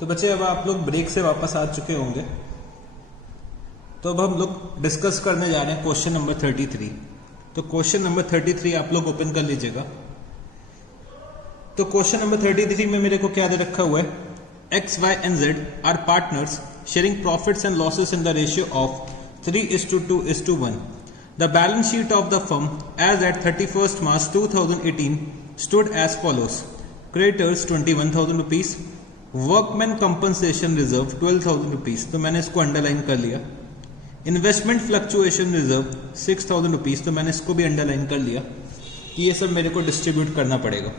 तो बच्चे अब आप लोग ब्रेक से वापस आ चुके होंगे, तो अब हम लोग डिस्कस करने जा रहे हैं क्वेश्चन नंबर 33। तो क्वेश्चन नंबर 33 आप लोग ओपन कर लीजिएगा। तो क्वेश्चन नंबर 33 में मेरे को क्या दे रखा हुआ है, X Y and Z are partners sharing profits and losses in the ratio of 3:2:1। The balance sheet of the firm as at 31st March 2018 stood as follows: creditors 21,000 rupees, workman compensation reserve 12,000 rupees, तो मैंने इसको underline कर लिया। Investment fluctuation reserve 6,000 rupees, तो मैंने इसको भी underline कर लिया कि ये सब मेरे को डिस्ट्रीब्यूट करना पड़ेगा।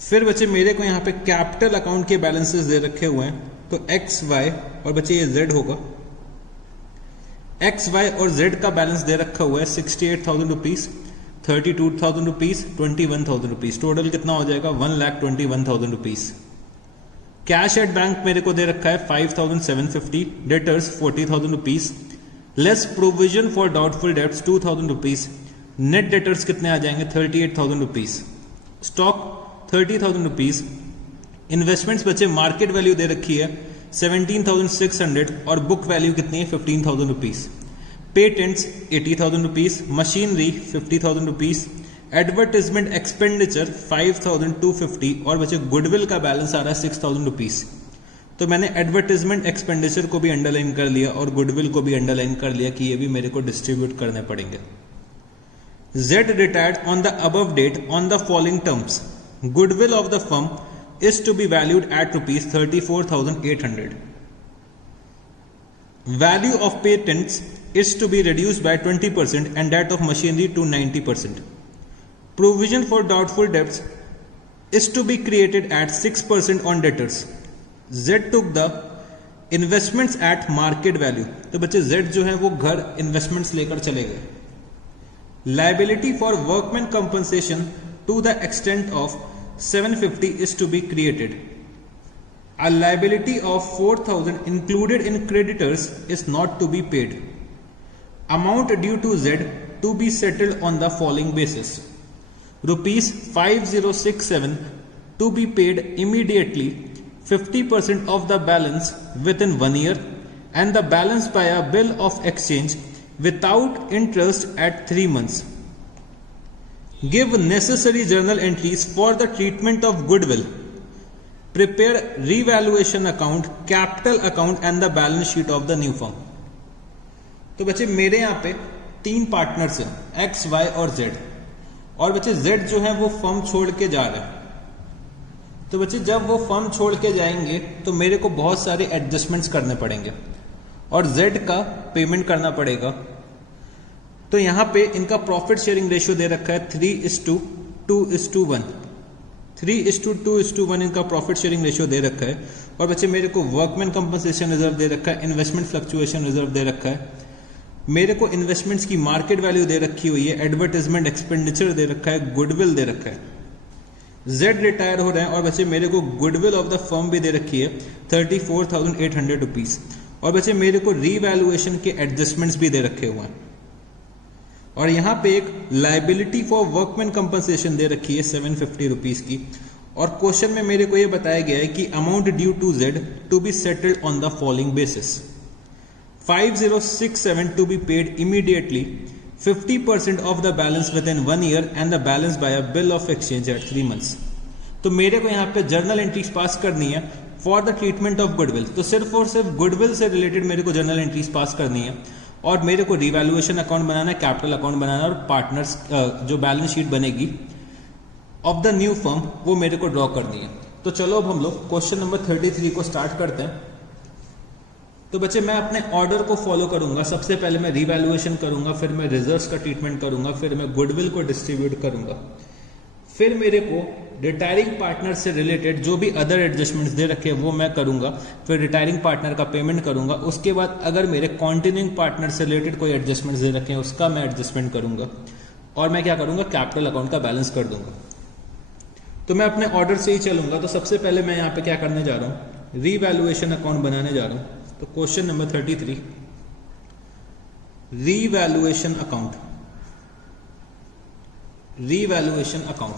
फिर बच्चे मेरे को यहाँ पे कैपिटल अकाउंट के बैलेंसेस दे रखे हुए हैं, तो एक्स वाई और बच्चे ये जेड होगा। एक्स वाई और जेड का बैलेंस दे रखा हुआ है 68,000 रुपीज, 32,000 रुपीज, 21,000 रुपीज, टोटल कितना हो जाएगा 1,21,000 रुपीज। कैश एट बैंक मेरे को दे रखा है 5,750, debtors 40,000 rupees, less provision for doubtful debts 2,000 rupees, net debtors कितने आ जाएंगे 38,000 रुपीज, स्टॉक 30,000 रुपीज, इन्वेस्टमेंट्स बच्चे मार्केट वैल्यू दे रखी है 17,600 और बुक वैल्यू कितनी है 15,000 rupees, patents 80,000 rupees, machinery 50,000 rupees, advertisement expenditure 5,250 और बच्चे गुडविल का बैलेंस आ रहा है 6,000 रुपीज। तो मैंने एडवर्टाइजमेंट एक्सपेंडिचर को भी अंडरलाइन कर लिया और गुडविल को भी अंडरलाइन कर लिया कि ये भी मेरे को डिस्ट्रीब्यूट करने पड़ेंगे। Z retired on the above date on the following terms: goodwill of the firm is to be valued at ₹34,800, value of patents is to be reduced by 20% and that of machinery to 90%. Provision for doubtful debts is to be created at 6% on debtors. Z took the investments at market value. तो बच्चे Z जो है वो घर investments लेकर चले गए। Liability for workman compensation to the extent of 750 is to be created. A liability of 4,000 included in creditors is not to be paid. Amount due to Z to be settled on the following basis: rupees 5,067 to be paid immediately, 50% of the balance within 1 year, and the balance by a bill of exchange without interest at 3 months. Give necessary journal entries for the treatment of goodwill. Prepare revaluation account, capital account and the balance sheet of the new firm. तो बच्चे मेरे यहाँ पे 3 partners हैं, x Y और Z, और बच्चे Z जो है वो फर्म छोड़ के जा रहे हैं। तो बच्चे जब वो फर्म छोड़ के जाएंगे तो मेरे को बहुत सारे एडजस्टमेंट्स करने पड़ेंगे और जेड का पेमेंट करना पड़ेगा। तो यहाँ पे इनका प्रॉफिट शेयरिंग रेशियो दे रखा है 3:2:1, 3:2:1 इनका प्रॉफिट शेयरिंग रेशियो दे रखा है। और बच्चे मेरे को वर्कमैन कंपनसेशन रिजर्व दे रखा है, इन्वेस्टमेंट फ्लक्चुएशन रिजर्व दे रखा है, मेरे को इन्वेस्टमेंट्स की मार्केट वैल्यू दे रखी हुई है, एडवर्टाइजमेंट एक्सपेंडिचर दे रखा है, गुडविल दे रखा है। जेड रिटायर हो रहे हैं और बच्चे मेरे को गुडविल ऑफ द फर्म भी दे रखी है 34,800 रुपीज, और बच्चे मेरे को रीवैल्यूएशन के एडजस्टमेंट्स भी दे रखे हुए हैं। और यहाँ पे एक लाइबिलिटी फॉर वर्कमैन कंपनसेशन दे रखी है 750 रुपीज की। और क्वेश्चन में मेरे को ये बताया गया है कि amount due to Z to be settled on the following basis: 5,067 to be paid immediately, 50% of the balance within 1 year and the balance by a bill of exchange at 3 months. तो मेरे को यहाँ पे जर्नल एंट्रीज पास करनी है for the treatment of goodwill. तो सिर्फ और सिर्फ गुडविल से रिलेटेड मेरे को जर्नल एंट्रीज पास करनी है, और मेरे को रिवैल्यूएशन अकाउंट बनाना है, कैपिटल अकाउंट बनाना है, और पार्टनर्स जो बैलेंस शीट बनेगी ऑफ द न्यू फर्म वो मेरे को ड्रॉ करनी है। तो चलो अब हम लोग क्वेश्चन नंबर 33 को स्टार्ट करते हैं। तो बच्चे मैं अपने ऑर्डर को फॉलो करूंगा। सबसे पहले मैं रिवैल्यूएशन करूंगा, फिर मैं रिजर्व्स का ट्रीटमेंट करूंगा, फिर मैं गुडविल को डिस्ट्रीब्यूट करूंगा, फिर मेरे को रिटायरिंग पार्टनर से रिलेटेड जो भी अदर एडजस्टमेंट्स दे रखे हैं वो मैं करूंगा, फिर रिटायरिंग पार्टनर का पेमेंट करूंगा। उसके बाद अगर मेरे कॉन्टिन्यूइंग पार्टनर से रिलेटेड कोई एडजस्टमेंट्स दे रखे हैं उसका मैं एडजस्टमेंट करूंगा, और मैं क्या करूंगा कैपिटल अकाउंट का बैलेंस कर दूंगा। तो मैं अपने ऑर्डर से ही चलूंगा। तो सबसे पहले मैं यहाँ पे क्या करने जा रहा हूँ, रीवैल्यूएशन अकाउंट बनाने जा रहा हूँ। तो question number 33, revaluation account. Revaluation account,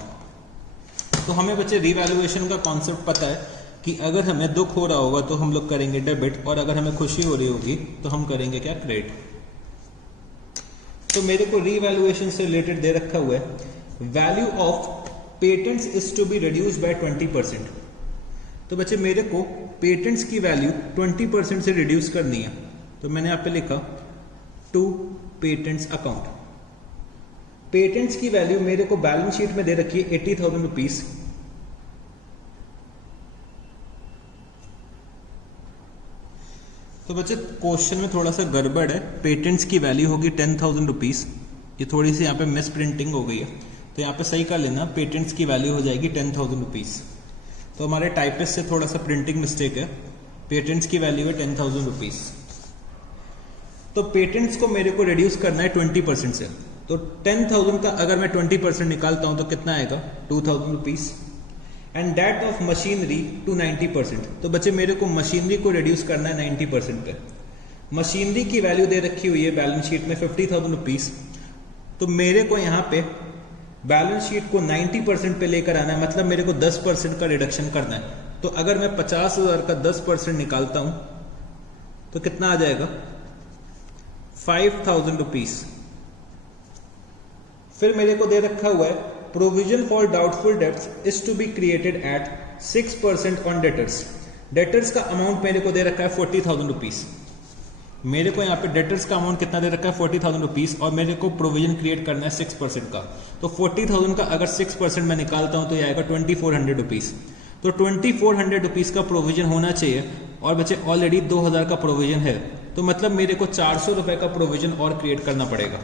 तो हमें बच्चे रीवैल्यूएशन का कॉन्सेप्ट पता है कि अगर हमें दुख हो रहा होगा तो हम लोग करेंगे डेबिट, और अगर हमें खुशी हो रही होगी तो हम करेंगे क्या, क्रेडिट। तो मेरे को रीवैल्यूएशन से रिलेटेड दे रखा हुआ है, value of patents is to be reduce by 20%। तो बच्चे मेरे को पेटेंट्स की वैल्यू 20% से रिड्यूस करनी है, तो मैंने यहाँ पे लिखा टू पेटेंट्स अकाउंट। पेटेंट्स की वैल्यू मेरे को बैलेंस शीट में दे रखी है 80,000 रुपीज। तो बच्चे क्वेश्चन में थोड़ा सा गड़बड़ है, पेटेंट्स की वैल्यू होगी 10,000 रुपीज, ये थोड़ी सी यहाँ पे मिस प्रिंटिंग हो गई है, तो यहाँ पे सही कर लेना, पेटेंट्स की वैल्यू हो जाएगी 10,000 रुपीज। तो हमारे टाइपिस्ट से थोड़ा सा प्रिंटिंग मिस्टेक है, पेटेंट्स की वैल्यू है 10,000 रुपीज। तो पेटेंट्स को मेरे को रिड्यूस करना है 20% से, तो 10,000 का अगर मैं 20% निकालता हूं तो कितना आएगा, 2,000 rupees. And that of machinery to 90%। तो बच्चे मेरे को मशीनरी को रिड्यूस करना है 90% पे। मशीनरी की वैल्यू दे रखी हुई है बैलेंस शीट में 50,000 रुपीज, तो मेरे को यहाँ पे बैलेंस शीट को 90% पे लेकर आना है, मतलब मेरे को 10% का रिडक्शन करना है। तो अगर मैं 50,000 का 10% निकालता हूं तो कितना आ जाएगा, 5,000 रुपीज। फिर मेरे को दे रखा हुआ है provision for doubtful debts is to be created at 6% on debtors. Debtors का अमाउंट मेरे को दे रखा है 40,000 रुपीज। मेरे को यहाँ पे डेटर्स का अमाउंट कितना दे रखा है, 40,000 रुपीज, और मेरे को प्रोविजन क्रिएट करना है 6% का। तो 40,000 का अगर 6% में निकालता हूं तो ये आएगा 2,400 रुपीज। तो 2,400 रुपीज का प्रोविजन होना चाहिए, और बच्चे ऑलरेडी 2,000 का प्रोविजन है, तो मतलब मेरे को 400 रुपए का प्रोविजन और क्रिएट करना पड़ेगा।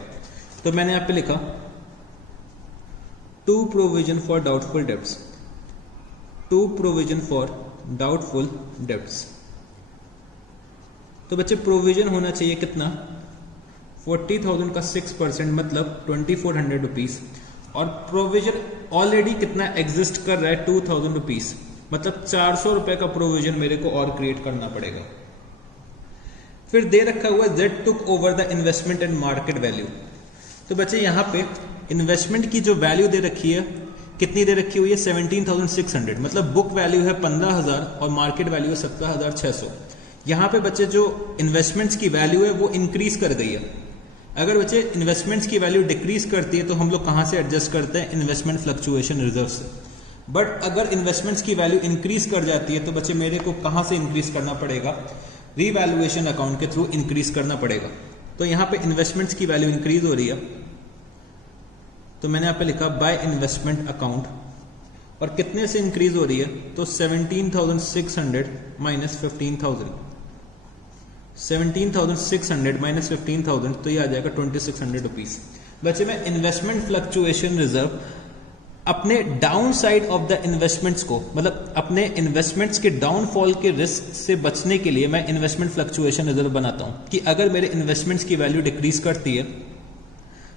तो मैंने यहाँ पे लिखा to provision for doubtful debts, to provision for doubtful debts. तो बच्चे प्रोविजन होना चाहिए कितना, 40,000 का 6% मतलब 2,400 रुपीज, और प्रोविजन ऑलरेडी कितना एग्जिस्ट कर रहा है, 2,000 रुपीज, मतलब 400 रुपए का प्रोविजन मेरे को और क्रिएट करना पड़ेगा। फिर दे रखा हुआ है Z took over the investment and market value। तो बच्चे यहाँ पे इन्वेस्टमेंट की जो वैल्यू दे रखी है, कितनी दे रखी हुई है, 17,600, मतलब बुक वैल्यू है 15,000 और मार्केट वैल्यू है 17,600। यहाँ पे बच्चे जो इन्वेस्टमेंट्स की वैल्यू है वो इंक्रीज कर गई है। अगर बच्चे इन्वेस्टमेंट्स की वैल्यू डिक्रीज करती है तो हम लोग कहाँ से एडजस्ट करते हैं, इन्वेस्टमेंट फ्लक्चुएशन रिजर्व से। बट अगर इन्वेस्टमेंट्स की वैल्यू इंक्रीज कर जाती है तो बच्चे मेरे को कहाँ से इंक्रीज करना पड़ेगा, रीवैल्यूएशन अकाउंट के थ्रू इंक्रीज करना पड़ेगा। तो यहाँ पे इन्वेस्टमेंट्स की वैल्यू इंक्रीज हो रही है, तो मैंने यहाँ पे लिखा बाय इन्वेस्टमेंट अकाउंट, और कितने से इंक्रीज हो रही है, तो 17,600 माइनस 15,000, 17,600 माइनस 15,000, तो ये आ जाएगा 2,600 रुपीज। बच्चे मैं इन्वेस्टमेंट फ्लक्चुएशन रिजर्व अपने down side of the investments को, मतलब अपने इन्वेस्टमेंट्स के डाउनफॉल के रिस्क से बचने के लिए मैं इन्वेस्टमेंट फ्लक्चुएशन रिजर्व बनाता हूं कि अगर मेरे इन्वेस्टमेंट्स की वैल्यू डिक्रीज करती है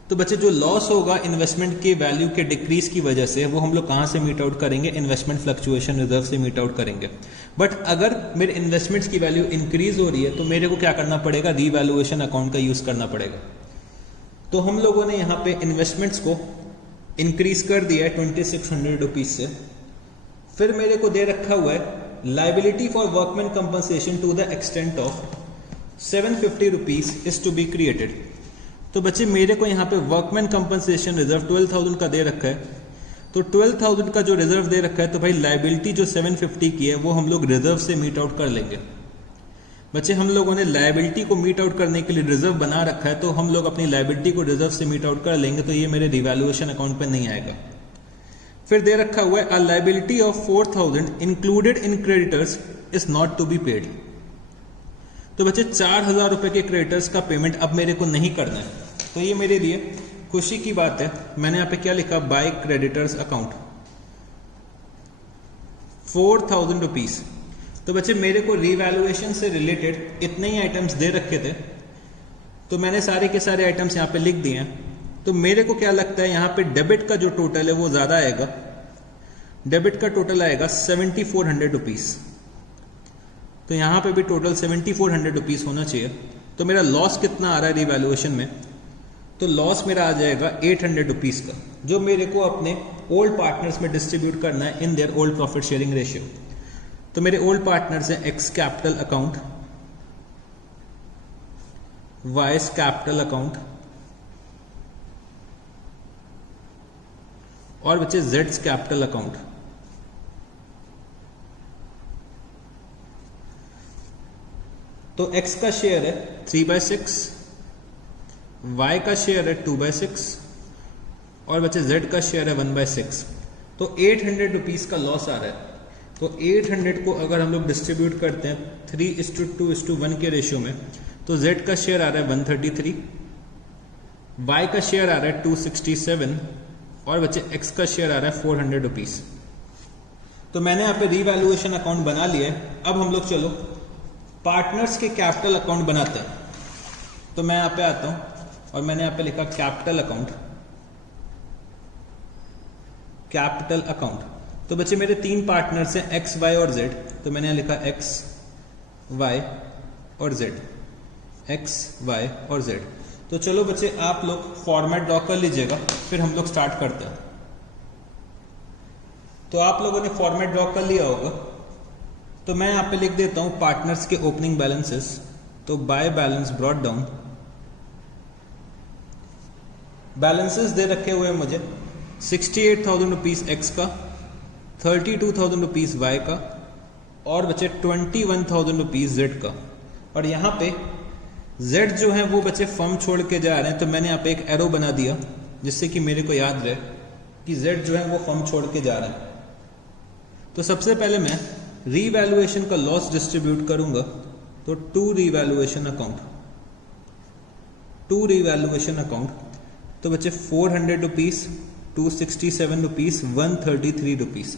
तो बच्चे जो लॉस होगा इन्वेस्टमेंट के वैल्यू के डिक्रीज की वजह से, वो हम लोग कहां से मीट आउट करेंगे, इन्वेस्टमेंट फ्लक्चुएशन रिजर्व से मीट आउट करेंगे। बट अगर मेरे इन्वेस्टमेंट्स की वैल्यू इंक्रीज हो रही है तो मेरे को क्या करना पड़ेगा, रीवैल्यूएशन अकाउंट का यूज करना पड़ेगा। तो हम लोगों ने यहाँ पे इन्वेस्टमेंट्स को इंक्रीज कर दिया है 2,600 रुपीज से। फिर मेरे को दे रखा हुआ है liability for workman compensation to the extent of 750 rupees is to be created. तो बच्चे मेरे को यहाँ पे वर्कमैन कंपनसेशन रिजर्व 12,000 का दे रखा है, तो 12,000 का जो रिजर्व दे रखा है तो भाई लाइबिलिटी जो 750 की है वो हम लोग रिजर्व से मीट आउट कर लेंगे। बच्चे हम लोगों ने लायबिलिटी को मीट आउट करने के लिए रिजर्व बना रखा है, तो हम लोग अपनी लायबिलिटी को रिजर्व से मीट आउट कर लेंगे, तो ये मेरे रिवैल्यूएशन अकाउंट पे नहीं आएगा। फिर दे रखा हुआ है a liability of 4,000 included in creditors is not to be paid. तो बच्चे 4,000 रुपए के क्रेडिटर्स का पेमेंट अब मेरे को नहीं करना है, तो ये मेरे लिए खुशी की बात है। मैंने यहाँ पे क्या लिखा, बाय क्रेडिटर्स अकाउंट 4,000 रुपीज। तो बच्चे मेरे को रिवैल्यूएशन से रिलेटेड इतने ही आइटम्स दे रखे थे, तो मैंने सारे के सारे आइटम्स यहाँ पे लिख दिए हैं। तो मेरे को क्या लगता है यहाँ पे डेबिट का जो टोटल है वो ज्यादा आएगा, डेबिट का टोटल आएगा 7,400 रुपीज। तो यहाँ पे भी टोटल 7,400 रुपीज होना चाहिए। तो मेरा लॉस कितना आ रहा है रिवैल्यूएशन में, तो लॉस मेरा आ जाएगा 800 रुपीज का, जो मेरे को अपने ओल्ड पार्टनर्स में डिस्ट्रीब्यूट करना है in their old profit sharing ratio. तो मेरे ओल्ड पार्टनर्स हैं X capital account, Y capital account और बचे जेड्स कैपिटल अकाउंट। तो x का शेयर है 3/6, y का शेयर है 2/6 और बचे z का शेयर है 1/6। तो 800 रुपीज का लॉस आ रहा है। तो 800 को अगर हम लोग डिस्ट्रीब्यूट करते हैं 3:2:1 के रेशियो में, तो z का शेयर आ रहा है 133, y का शेयर आ रहा है 267 और बचे x का शेयर आ रहा है 400 रुपीज। तो मैंने यहाँ पे रीवैल्यूएशन अकाउंट बना लिया है। अब हम लोग चलो पार्टनर्स के कैपिटल अकाउंट बनाते हैं। तो मैं यहाँ पे आता हूं और मैंने यहाँ पे लिखा कैपिटल अकाउंट, कैपिटल अकाउंट। तो बच्चे मेरे 3 पार्टनर्स हैं एक्स, वाई और जेड। तो मैंने यहाँ लिखा एक्स, वाई और जेड, एक्स, वाई और जेड। तो चलो बच्चे आप लोग फॉर्मेट ड्रॉ कर लीजिएगा, फिर हम लोग स्टार्ट करते हैं। तो आप लोगों ने फॉर्मेट ड्रॉ कर लिया होगा, तो मैं यहाँ पे लिख देता हूं पार्टनर्स के ओपनिंग बैलेंसेस। तो by balance brought down, balances दे रखे हुए हैं मुझे 68,000 रुपीज एक्स का, 32,000 रुपीज वाई का और बचे 21,000 रुपीज जेड का। और यहाँ पे जेड जो है वो बच्चे फर्म छोड़ के जा रहे हैं, तो मैंने यहाँ पे एक एरो बना दिया जिससे कि मेरे को याद रहे कि जेड जो है वो फर्म छोड़ के जा रहे हैं। तो सबसे पहले मैं रीवैल्यूएशन का लॉस डिस्ट्रीब्यूट करूंगा। तो to revaluation account, to revaluation account. तो बच्चे 400 रुपीज, 267 रुपीज, 133 रुपीज।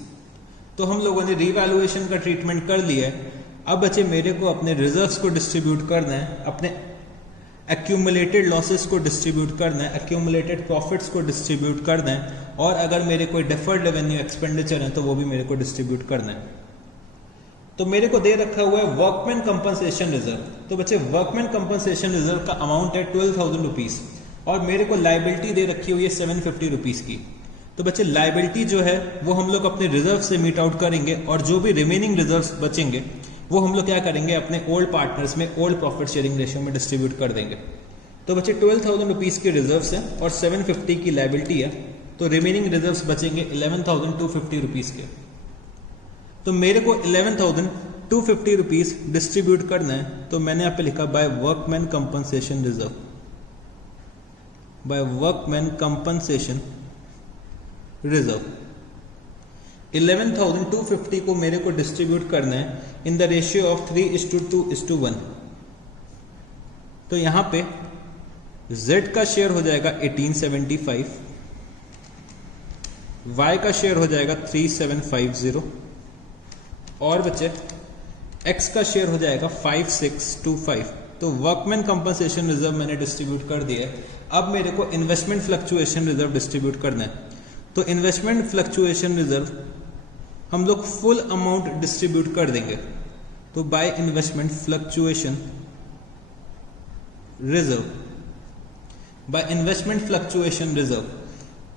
तो हम लोगों ने रीवैल्यूएशन का ट्रीटमेंट कर लिया है। अब बच्चे मेरे को अपने रिजर्व्स को डिस्ट्रीब्यूट करना है, अपने एक्यूमुलेटेड लॉसेस को डिस्ट्रीब्यूट करना है, एक्यूमुलेटेड प्रॉफिट्स को डिस्ट्रीब्यूट करना है और अगर मेरे कोई डिफर्ड रेवेन्यू एक्सपेंडिचर है तो वो भी मेरे को डिस्ट्रीब्यूट करना है। तो मेरे को दे रखा हुआ है वर्कमैन कंपनसेशन रिजर्व। तो बच्चे वर्कमैन कंपनसेशन रिजर्व का अमाउंट है 12,000 रुपीज और मेरे को लाइबिलिटी दे रखी हुई है 750 रुपीज की। तो बच्चे लाइबिलिटी जो है वो हम लोग अपने रिजर्व से मीट आउट करेंगे और जो भी रिमेनिंग रिजर्व्स बचेंगे वो हम लोग क्या करेंगे, अपने ओल्ड पार्टनर्स में ओल्ड प्रॉफिट शेयरिंग रेशियो में डिस्ट्रीब्यूट कर देंगे। तो बच्चे 12,000 रुपीज के रिजर्व्स हैं और 750 की लाइबिलिटी है, तो रिमेनिंग रिजर्व्स बचेंगे 11,250 रुपीज के। तो मेरे को 11,250 रुपीज डिस्ट्रीब्यूट करना है। तो मैंने यहाँ पे लिखा by workman compensation reserve, by workman compensation reserve 11,250 को मेरे को डिस्ट्रीब्यूट करना है इन द रेशियो ऑफ 3:2:1। तो यहां पे Z का शेयर हो जाएगा 1875, Y का शेयर हो जाएगा 3750 और बच्चे X का शेयर हो जाएगा 5625। तो वर्कमैन कंपनसेशन रिजर्व मैंने डिस्ट्रीब्यूट कर दिया है। अब मेरे को इन्वेस्टमेंट फ्लक्चुएशन रिजर्व डिस्ट्रीब्यूट करना है। तो इन्वेस्टमेंट फ्लक्चुएशन रिजर्व हम लोग फुल अमाउंट डिस्ट्रीब्यूट कर देंगे। तो by investment fluctuation reserve, by investment fluctuation reserve,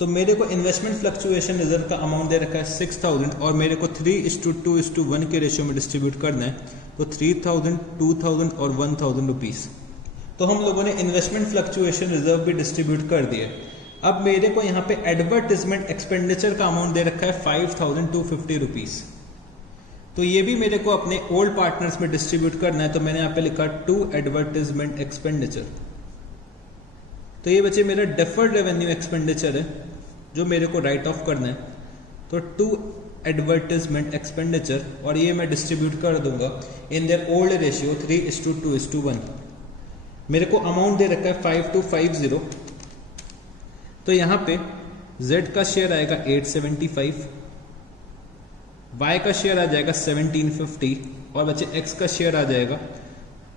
तो मेरे को इन्वेस्टमेंट फ्लक्चुएशन रिजर्व का अमाउंट दे रखा है 6,000 और मेरे को 3:2:1 के रेशियो में डिस्ट्रीब्यूट करना है। तो 3,000, 2,000 और 1,000 रुपीज। तो हम लोगों ने इन्वेस्टमेंट फ्लक्चुएशन रिजर्व भी डिस्ट्रीब्यूट कर दिया। अब मेरे को यहाँ पे एडवर्टिजमेंट एक्सपेंडिचर का अमाउंट दे रखा है 5,250 रुपीज। तो ये भी मेरे को अपने ओल्ड पार्टनर्स में डिस्ट्रीब्यूट करना है। तो मैंने यहाँ पे लिखा टू एडवर्टिजमेंट एक्सपेंडिचर। तो ये बच्चे मेरा डिफर्ड रेवेन्यू एक्सपेंडिचर है जो मेरे को राइट ऑफ करना है। तो टू एडवर्टिजमेंट एक्सपेंडिचर और ये मैं डिस्ट्रीब्यूट कर दूंगा इन देयर ओल्ड रेशियो 3:2:1। मेरे को अमाउंट दे रखा है 5,250। तो यहां पे Z का शेयर आएगा 875, Y का शेयर आ जाएगा 1750 और बच्चे X का शेयर आ जाएगा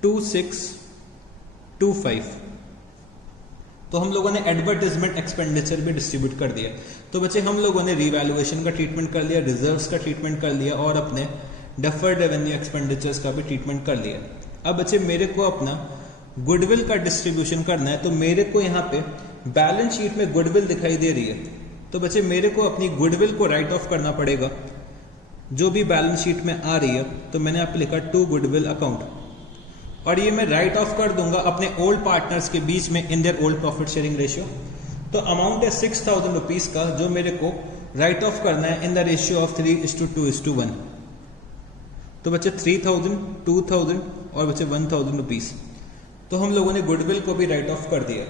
2625। तो हम लोगों ने एडवर्टाइजमेंट एक्सपेंडिचर भी डिस्ट्रीब्यूट कर दिया। तो बच्चे हम लोगों ने रीवैल्यूएशन का ट्रीटमेंट कर लिया, रिजर्व्स का ट्रीटमेंट कर लिया और अपने डिफर्ड रेवेन्यू एक्सपेंडिचर्स का भी ट्रीटमेंट कर लिया। अब बच्चे मेरे को अपना गुडविल का डिस्ट्रीब्यूशन करना है। तो मेरे को यहाँ पे बैलेंस शीट में गुडविल दिखाई दे रही है। तो बच्चे मेरे को अपनी गुडविल को राइट ऑफ करना पड़ेगा। जो भी बैलेंस शीट में आ रही है, तो मैंने यहाँ पे लिखा टू गुडविल अकाउंट, और ये मैं राइट ऑफ कर दूंगा अपने ओल्ड पार्टनर्स के बीच में in their old profit sharing ratio. तो अमाउंट है 6,000 रुपीज का, जो मेरे को राइट ऑफ करना है इन द रेशियो ऑफ 3:2:1। तो बचे 3,000, 2,000 और बचे 1,000 रुपीज। तो हम लोगों ने गुडविल को भी राइट ऑफ कर दिया।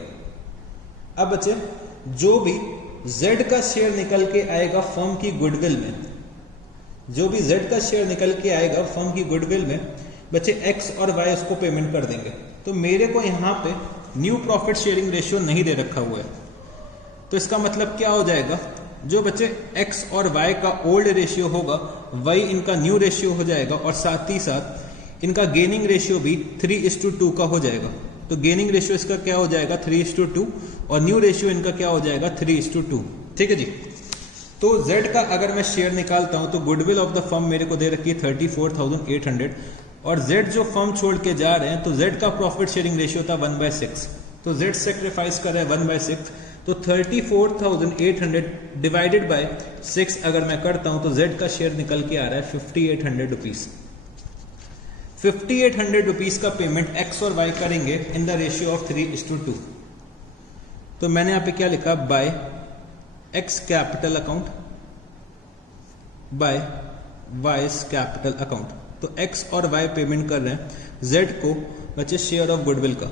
अब बचे जो भी Z का शेयर निकल के आएगा फर्म की गुडविल में, जो भी Z का शेयर निकल के आएगा फर्म की गुडविल में, बचे X और Y उसको पेमेंट कर देंगे। तो मेरे को यहाँ पे न्यू प्रॉफिट शेयरिंग रेशियो नहीं दे रखा हुआ है, तो इसका मतलब क्या हो जाएगा, जो बचे X और Y का ओल्ड रेशियो होगा वही इनका न्यू रेशियो हो जाएगा, और साथ ही साथ इनका गेनिंग रेशियो भी 3:2 का हो जाएगा। तो गेनिंग रेशियो इसका क्या हो जाएगा 3:2, और न्यू रेशियो इनका क्या हो जाएगा 3:2। ठीक है जी। तो Z का अगर मैं शेयर निकालता हूं तो गुडविल ऑफ द फर्म मेरे को दे रखी है 34,800, और Z जो फर्म छोड़ के जा रहे हैं तो Z का प्रॉफिट शेयरिंग रेशियो था 1/6। तो Z सेक्रीफाइस कर रहा है 1/6, तो 34,800 डिवाइडेड बाय 6 अगर मैं करता हूं तो Z का शेयर निकल के आ रहा है 5,800 रुपीज। 5,800 रुपीज का पेमेंट X और Y करेंगे इन द रेशियो ऑफ 3:2। तो मैंने यहां पे क्या लिखा, by X capital account by Y's capital account. तो X और Y पेमेंट कर रहे हैं Z को बचे शेयर ऑफ गुडविल का,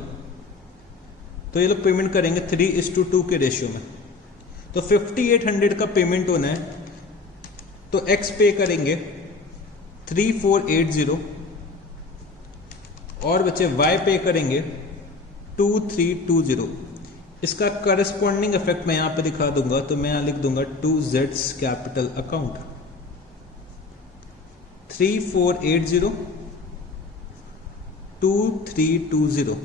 तो ये लोग पेमेंट करेंगे 3:2 के रेशियो में। तो 5,800 का पेमेंट होना है, तो X पे करेंगे 3,480 और बचे Y पे करेंगे 2,320। इसका करस्पॉन्डिंग इफेक्ट मैं यहां पे दिखा दूंगा, तो मैं यहां लिख दूंगा 2Z's कैपिटल अकाउंट 3,480 2,320।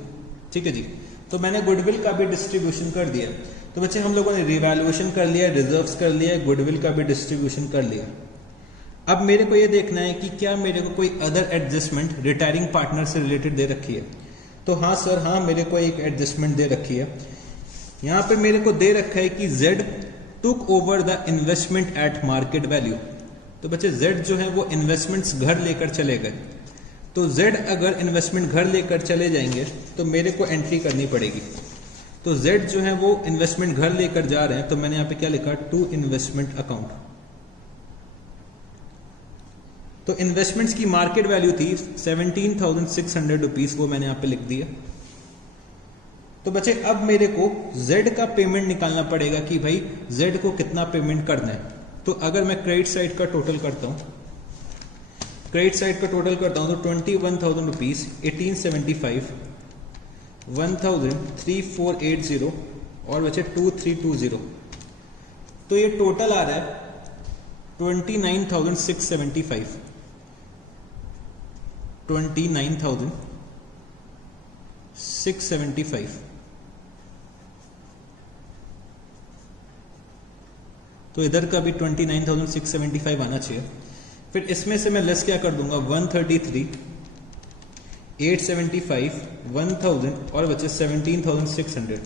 ठीक है जी। तो मैंने गुडविल का भी डिस्ट्रीब्यूशन कर दिया। तो बच्चे हम लोगों ने रिवैल्यूएशन कर लिया, रिजर्व्स कर लिया, गुडविल का भी डिस्ट्रीब्यूशन कर लिया। अब मेरे को ये देखना है कि क्या मेरे को कोई अदर एडजस्टमेंट रिटायरिंग पार्टनर से रिलेटेड दे रखी है। तो हाँ सर, हाँ मेरे को एक एडजस्टमेंट दे रखी है। यहां पे मेरे को दे रखा है कि Z took over the investment at market value. तो बच्चे Z जो है वो इन्वेस्टमेंट्स घर लेकर चले गए। तो Z अगर इन्वेस्टमेंट घर लेकर चले जाएंगे तो मेरे को एंट्री करनी पड़ेगी। तो Z जो है वो इन्वेस्टमेंट घर लेकर जा रहे हैं, तो मैंने यहां पे क्या लिखा, टू इन्वेस्टमेंट अकाउंट। तो इन्वेस्टमेंट्स की मार्केट वैल्यू थी 17,600 रुपीज, वो मैंने यहां पे लिख दिया। तो बच्चे अब मेरे को Z का पेमेंट निकालना पड़ेगा कि भाई Z को कितना पेमेंट करना है। तो अगर मैं क्रेडिट साइड का टोटल करता हूं, क्रेडिट साइड का टोटल करता हूं तो 21,000 रुपीज, 1875, 1,000, 3,480 और बचे 2,320। तो ये टोटल आ रहा है 29,675, 29,675। तो इधर का भी 29,675 आना चाहिए। फिर इसमें से मैं लेस क्या कर दूंगा, 133, 875, 1,000 और बचे 17,600।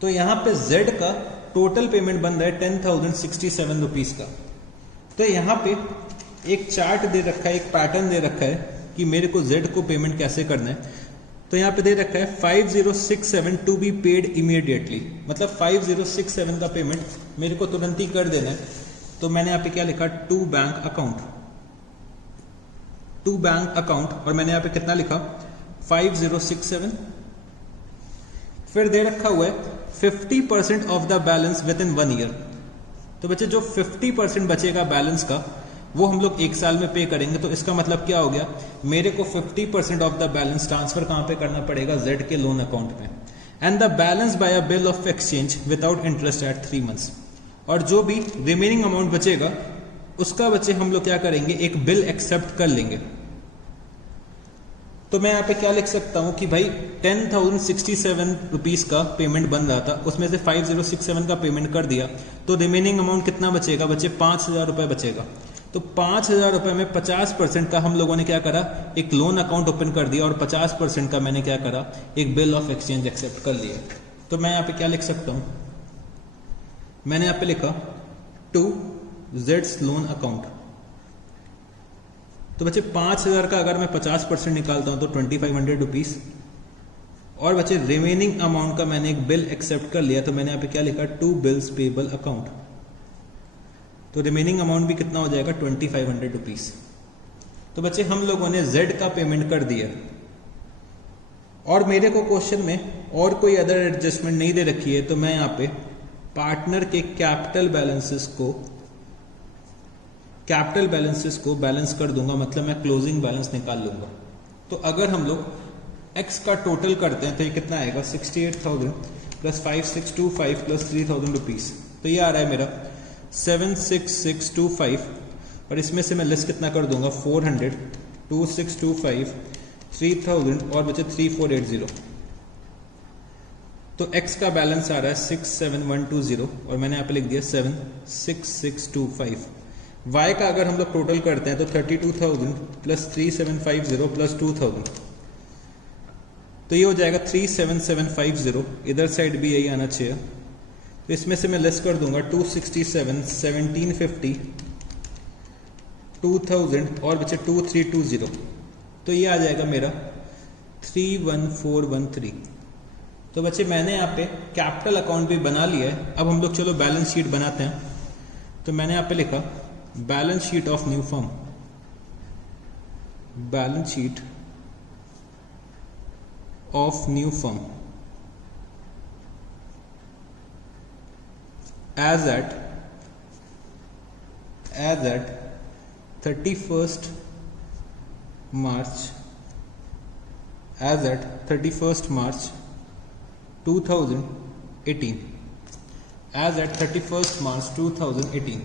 तो यहां पे Z का टोटल पेमेंट बन रहा है 10,067 रुपीज का। तो यहां पे एक चार्ट दे रखा है, एक पैटर्न दे रखा है कि मेरे को Z को पेमेंट कैसे करना है। तो यहां पे दे रखा है 5067 टू बी पेड इमीडिएटली, मतलब 5067 का पेमेंट मेरे को तुरंत ही कर देना है। तो मैंने यहां पे क्या लिखा, to bank account, to bank account, और मैंने यहां पे कितना लिखा 5067। फिर दे रखा हुआ है 50% of the balance with in 1 year. तो बच्चे जो 50% बचेगा बैलेंस का वो हम लोग 1 साल में पे करेंगे। तो इसका मतलब क्या हो गया, मेरे को 50% ऑफ द बैलेंस ट्रांसफर कहां पे करना पड़ेगा, Z के लोन अकाउंट में, and the balance bye a bill of exchange without interest eight 3 months. और जो भी रिमेनिंग अमाउंट बचेगा उसका बच्चे हम लोग क्या करेंगे, एक बिल एक्सेप्ट कर लेंगे। तो मैं यहाँ पे क्या लिख सकता हूं कि भाई 10,067 रुपीज का पेमेंट बन रहा था, उसमें से 5067 का पेमेंट कर दिया, तो रिमेनिंग अमाउंट कितना बचेगा, बच्चे 5,000 रुपए बचेगा। तो 5,000 रुपए में 50% का हम लोगों ने क्या करा, एक लोन अकाउंट ओपन कर दिया, और 50% का मैंने क्या करा, एक बिल ऑफ एक्सचेंज एक्सेप्ट कर लिया। तो मैं यहाँ पे क्या लिख सकता हूं, मैंने यहाँ पे लिखा टू Z's लोन अकाउंट, तो बच्चे 5,000 का अगर मैं 50% निकालता हूँ तो 2500 रुपीज़। और बच्चे रिमेनिंग अमाउंट का मैंने एक बिल एक्सेप्ट कर लिया, तो मैंने यहाँ पे क्या लिखा, 2 बिल्स पेबल अकाउंट। तो रिमेनिंग अमाउंट भी कितना हो जाएगा, 2500 रुपीज़। तो बच्चे हम लोगों ने Z का पेमेंट कर दिया, और मेरे को क्वेश्चन में और कोई अदर एडजस्टमेंट नहीं दे रखी है, तो मैं यहाँ पे पार्टनर के कैपिटल बैलेंसेस को बैलेंस कर दूंगा, मतलब मैं क्लोजिंग बैलेंस निकाल लूंगा। तो अगर हम लोग X का टोटल करते हैं तो ये कितना आएगा, 68,000 प्लस 5625 प्लस 3,000 रुपीज़। तो ये आ रहा है मेरा 76625, और इसमें से मैं लेस कितना कर दूंगा, 400, 2625, 3000 और बचे 3480। तो X का बैलेंस आ रहा है 67120, और मैंने यहाँ पे लिख दिया 76625। Y का अगर हम लोग टोटल करते हैं तो 32,000 प्लस 3750 प्लस 2000, तो ये हो जाएगा 37750। इधर साइड भी यही आना चाहिए, तो इसमें से मैं लेस कर दूंगा 267, 1750, 2000 और बचे 2320। तो ये आ जाएगा मेरा 31413। तो बच्चे मैंने यहाँ पे कैपिटल अकाउंट भी बना लिया है। अब हम लोग चलो बैलेंस शीट बनाते हैं। तो मैंने यहाँ पे लिखा balance sheet of new firm, balance sheet of new firm as at 31st March 2018, as at 31st March 2018।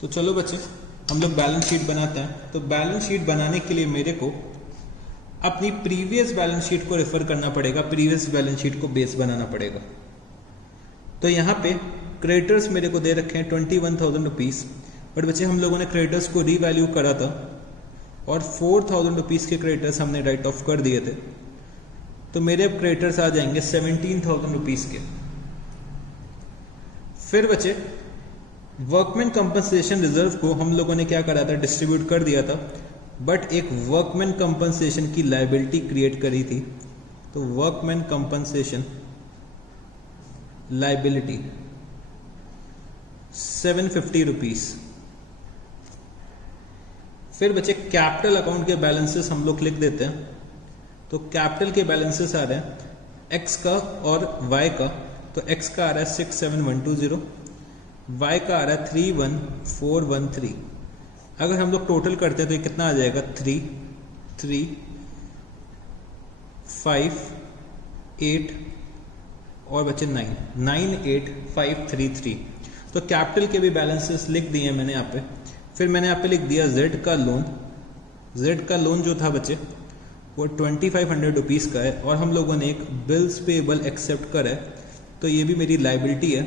तो चलो बच्चे हम लोग बैलेंस शीट बनाते हैं। तो बैलेंस शीट बनाने के लिए मेरे को अपनी प्रीवियस बैलेंस शीट को रेफर करना पड़ेगा, प्रीवियस बैलेंस शीट को बेस बनाना पड़ेगा। तो यहाँ पे क्रेडिटर्स मेरे को दे रखे हैं 21,000 रुपीज़, बट बच्चे हम लोगों ने क्रेडिटर्स को रीवैल्यू करा था और 4,000 रुपीज़ के क्रेडिटर्स हमने राइट ऑफ कर दिए थे। तो मेरे अब क्रेडिटर्स आ जाएंगे 17,000 रुपीज़ के। फिर बच्चे वर्कमैन कंपनसेशन रिजर्व को हम लोगों ने क्या करा था, डिस्ट्रीब्यूट कर दिया था, बट एक वर्कमैन कंपनसेशन की लायबिलिटी क्रिएट करी थी। तो वर्कमैन कंपनसेशन लायबिलिटी 750 रुपीज़। फिर बच्चे कैपिटल अकाउंट के बैलेंसेस हम लोग लिख देते हैं। तो कैपिटल के बैलेंसेस आ रहे हैं एक्स का और वाई का। तो एक्स का आ रहा है 67120, वाई का आ रहा है 31413। अगर हम लोग टोटल करते हैं तो ये कितना आ जाएगा, 33588 और बचे 998,533। तो कैपिटल के भी बैलेंसेस लिख दिए मैंने यहाँ पे। फिर मैंने यहाँ पे लिख दिया जेड का लोन। जेड का लोन जो था बच्चे वो 2500 रुपीज़ का है, और हम लोगों ने एक बिल्स पेबल एक्सेप्ट करा है, तो ये भी मेरी लायबिलिटी है।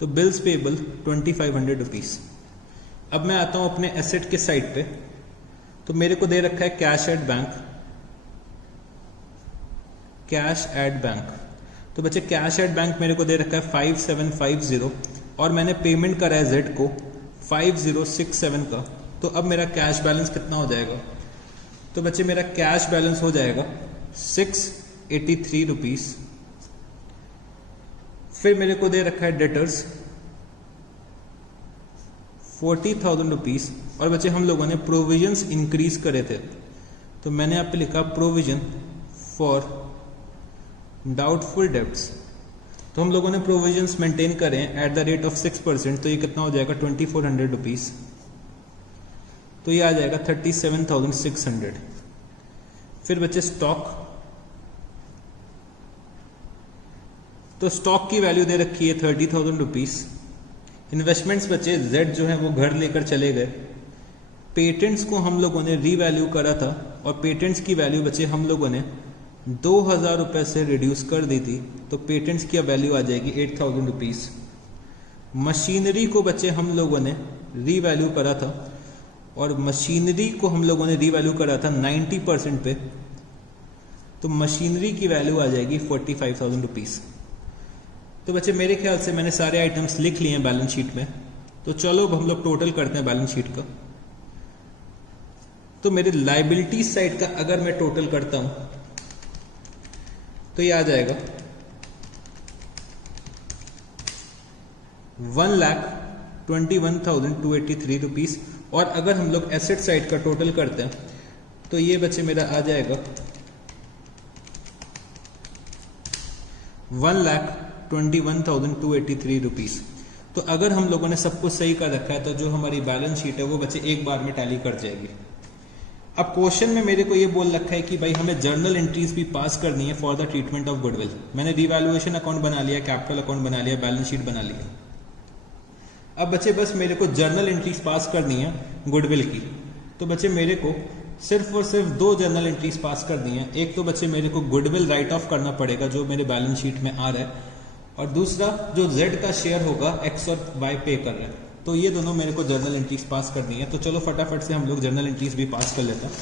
तो बिल्स पेबल 2500 रुपीज़। अब मैं आता हूँ अपने एसेट के साइड पे। तो मेरे को दे रखा है cash at bank, cash at bank. तो बच्चे कैश एट बैंक मेरे को दे रखा है 5750, और मैंने पेमेंट करा है जेड को 5067 का। तो अब मेरा कैश बैलेंस कितना हो जाएगा, तो बच्चे मेरा कैश बैलेंस हो जाएगा 683 रुपीज़। फिर मेरे को दे रखा है डेटर्स 40,000 रुपीज़, और बच्चे हम लोगों ने प्रोविजंस इंक्रीज करे थे। तो मैंने यहाँ पे लिखा प्रोविजन फॉर डाउटफुल डेब्ट्स। तो हम लोगों ने प्रोविजंस मेंटेन करें एट द रेट ऑफ 6%। तो ये कितना हो जाएगा 2400 रुपीज़। तो ये आ जाएगा 37,600। फिर बच्चे स्टॉक। तो स्टॉक की वैल्यू दे रखी है 30,000 रुपीज़। इन्वेस्टमेंट्स बच्चे जेड जो है वो घर लेकर चले गए। पेटेंट्स को हम लोगों ने रीवैल्यू करा था, और पेटेंट्स की वैल्यू बच्चे हम लोगों ने 2,000 रुपये से रिड्यूस कर दी थी। तो पेटेंट्स की वैल्यू आ जाएगी 8,000 रुपीज़। मशीनरी को बच्चे हम लोगों ने रीवैल्यू करा था, और मशीनरी को हम लोगों ने रीवैल्यू करा था 90% पे। तो मशीनरी की वैल्यू आ जाएगी 45,000 रुपीज़। तो बच्चे मेरे ख्याल से मैंने सारे आइटम्स लिख लिए हैं बैलेंस शीट में। तो चलो अब हम लोग टोटल करते हैं बैलेंस शीट का। तो मेरे लाइबिलिटी साइड का अगर मैं टोटल करता हूं तो ये आ जाएगा 1,21,283 रुपीज। और अगर हम लोग एसेट साइड का टोटल करते हैं तो ये बच्चे मेरा आ जाएगा 1,21,283 रुपीज। तो अगर हम लोगों ने सब कुछ सही कर रखा है तो जो हमारी बैलेंस शीट है वो बच्चे एक बार में टैली कर जाएगी। अब क्वेश्चन में मेरे को ये बोल रखा है कि भाई हमें जर्नल एंट्रीज भी पास करनी है for the treatment of goodwill. मैंने रिवैल्यूएशन अकाउंट बना लिया, कैपिटल अकाउंट बना लिया, बैलेंस शीट बना लिया। अब बच्चे बस मेरे को जर्नल एंट्रीज पास करनी है गुडविल की। तो बच्चे मेरे को सिर्फ और सिर्फ दो जर्नल एंट्रीज पास करनी है। एक तो बच्चे मेरे को गुडविल राइट ऑफ करना पड़ेगा जो मेरे बैलेंस शीट में आ रहा है, और दूसरा जो जेड का शेयर होगा एक्स और वाई पे कर रहा है। तो ये दोनों मेरे को जर्नल एंट्रीज पास करनी है। तो चलो फटाफट से हम लोग जर्नल एंट्रीज भी पास कर लेते हैं।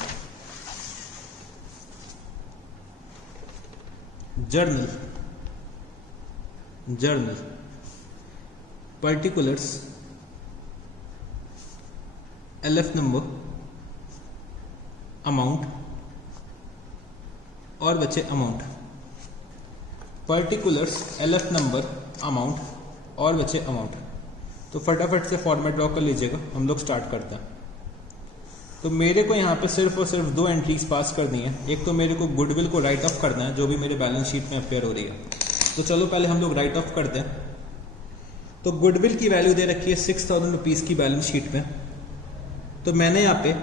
Journal particulars, LF number, amount और बच्चे amount. Particulars, LF number, amount और बच्चे अमाउंट। तो फटाफट से फॉर्मेट ड्रॉ कर लीजिएगा, हम लोग स्टार्ट करते हैं। तो मेरे को यहाँ पे सिर्फ और सिर्फ दो एंट्रीज पास करनी है। एक तो मेरे को गुडविल को राइट ऑफ करना है जो भी मेरे बैलेंस शीट में अपेयर हो रही है। तो चलो पहले हम लोग राइट ऑफ करते हैं। तो गुडविल की वैल्यू दे रखी है 6,000 रुपीज की बैलेंस शीट में। तो मैंने यहाँ पे